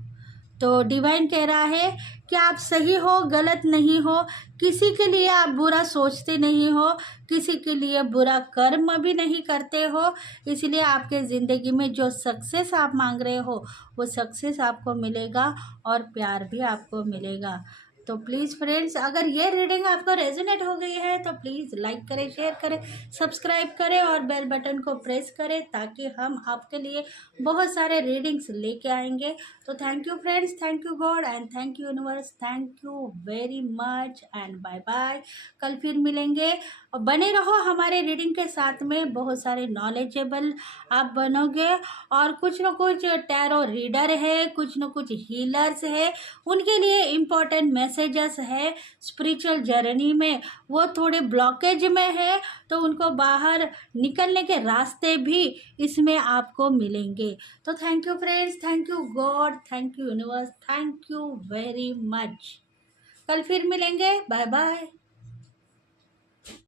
तो डिवाइन कह रहा है कि आप सही हो, गलत नहीं हो, किसी के लिए आप बुरा सोचते नहीं हो, किसी के लिए बुरा कर्म भी नहीं करते हो। इसलिए आपके ज़िंदगी में जो सक्सेस आप मांग रहे हो वो सक्सेस आपको मिलेगा और प्यार भी आपको मिलेगा। तो प्लीज़ फ्रेंड्स, अगर ये रीडिंग आपको रेजोनेट हो गई है तो प्लीज़ लाइक करें, शेयर करें, सब्सक्राइब करें और बेल बटन को प्रेस करें, ताकि हम आपके लिए बहुत सारे रीडिंग्स लेके आएंगे। तो thank you friends, thank you God and thank you universe, thank you very much and bye bye. कल फिर मिलेंगे और बने रहो हमारे रीडिंग के साथ में, बहुत सारे नॉलेजेबल आप बनोगे। और कुछ न कुछ टैरो रीडर है, कुछ न कुछ हीलर्स है, उनके लिए इम्पोर्टेंट मैसेजेस है स्पिरिचुअल जर्नी में, वो थोड़े ब्लॉकेज में है, तो उनको बाहर निकलने के रास्ते भी इसमें आपको मिलेंगे। तो thank you friends, thank you God, thank you universe, thank you very much. कल फिर मिलेंगे, बाय बाय।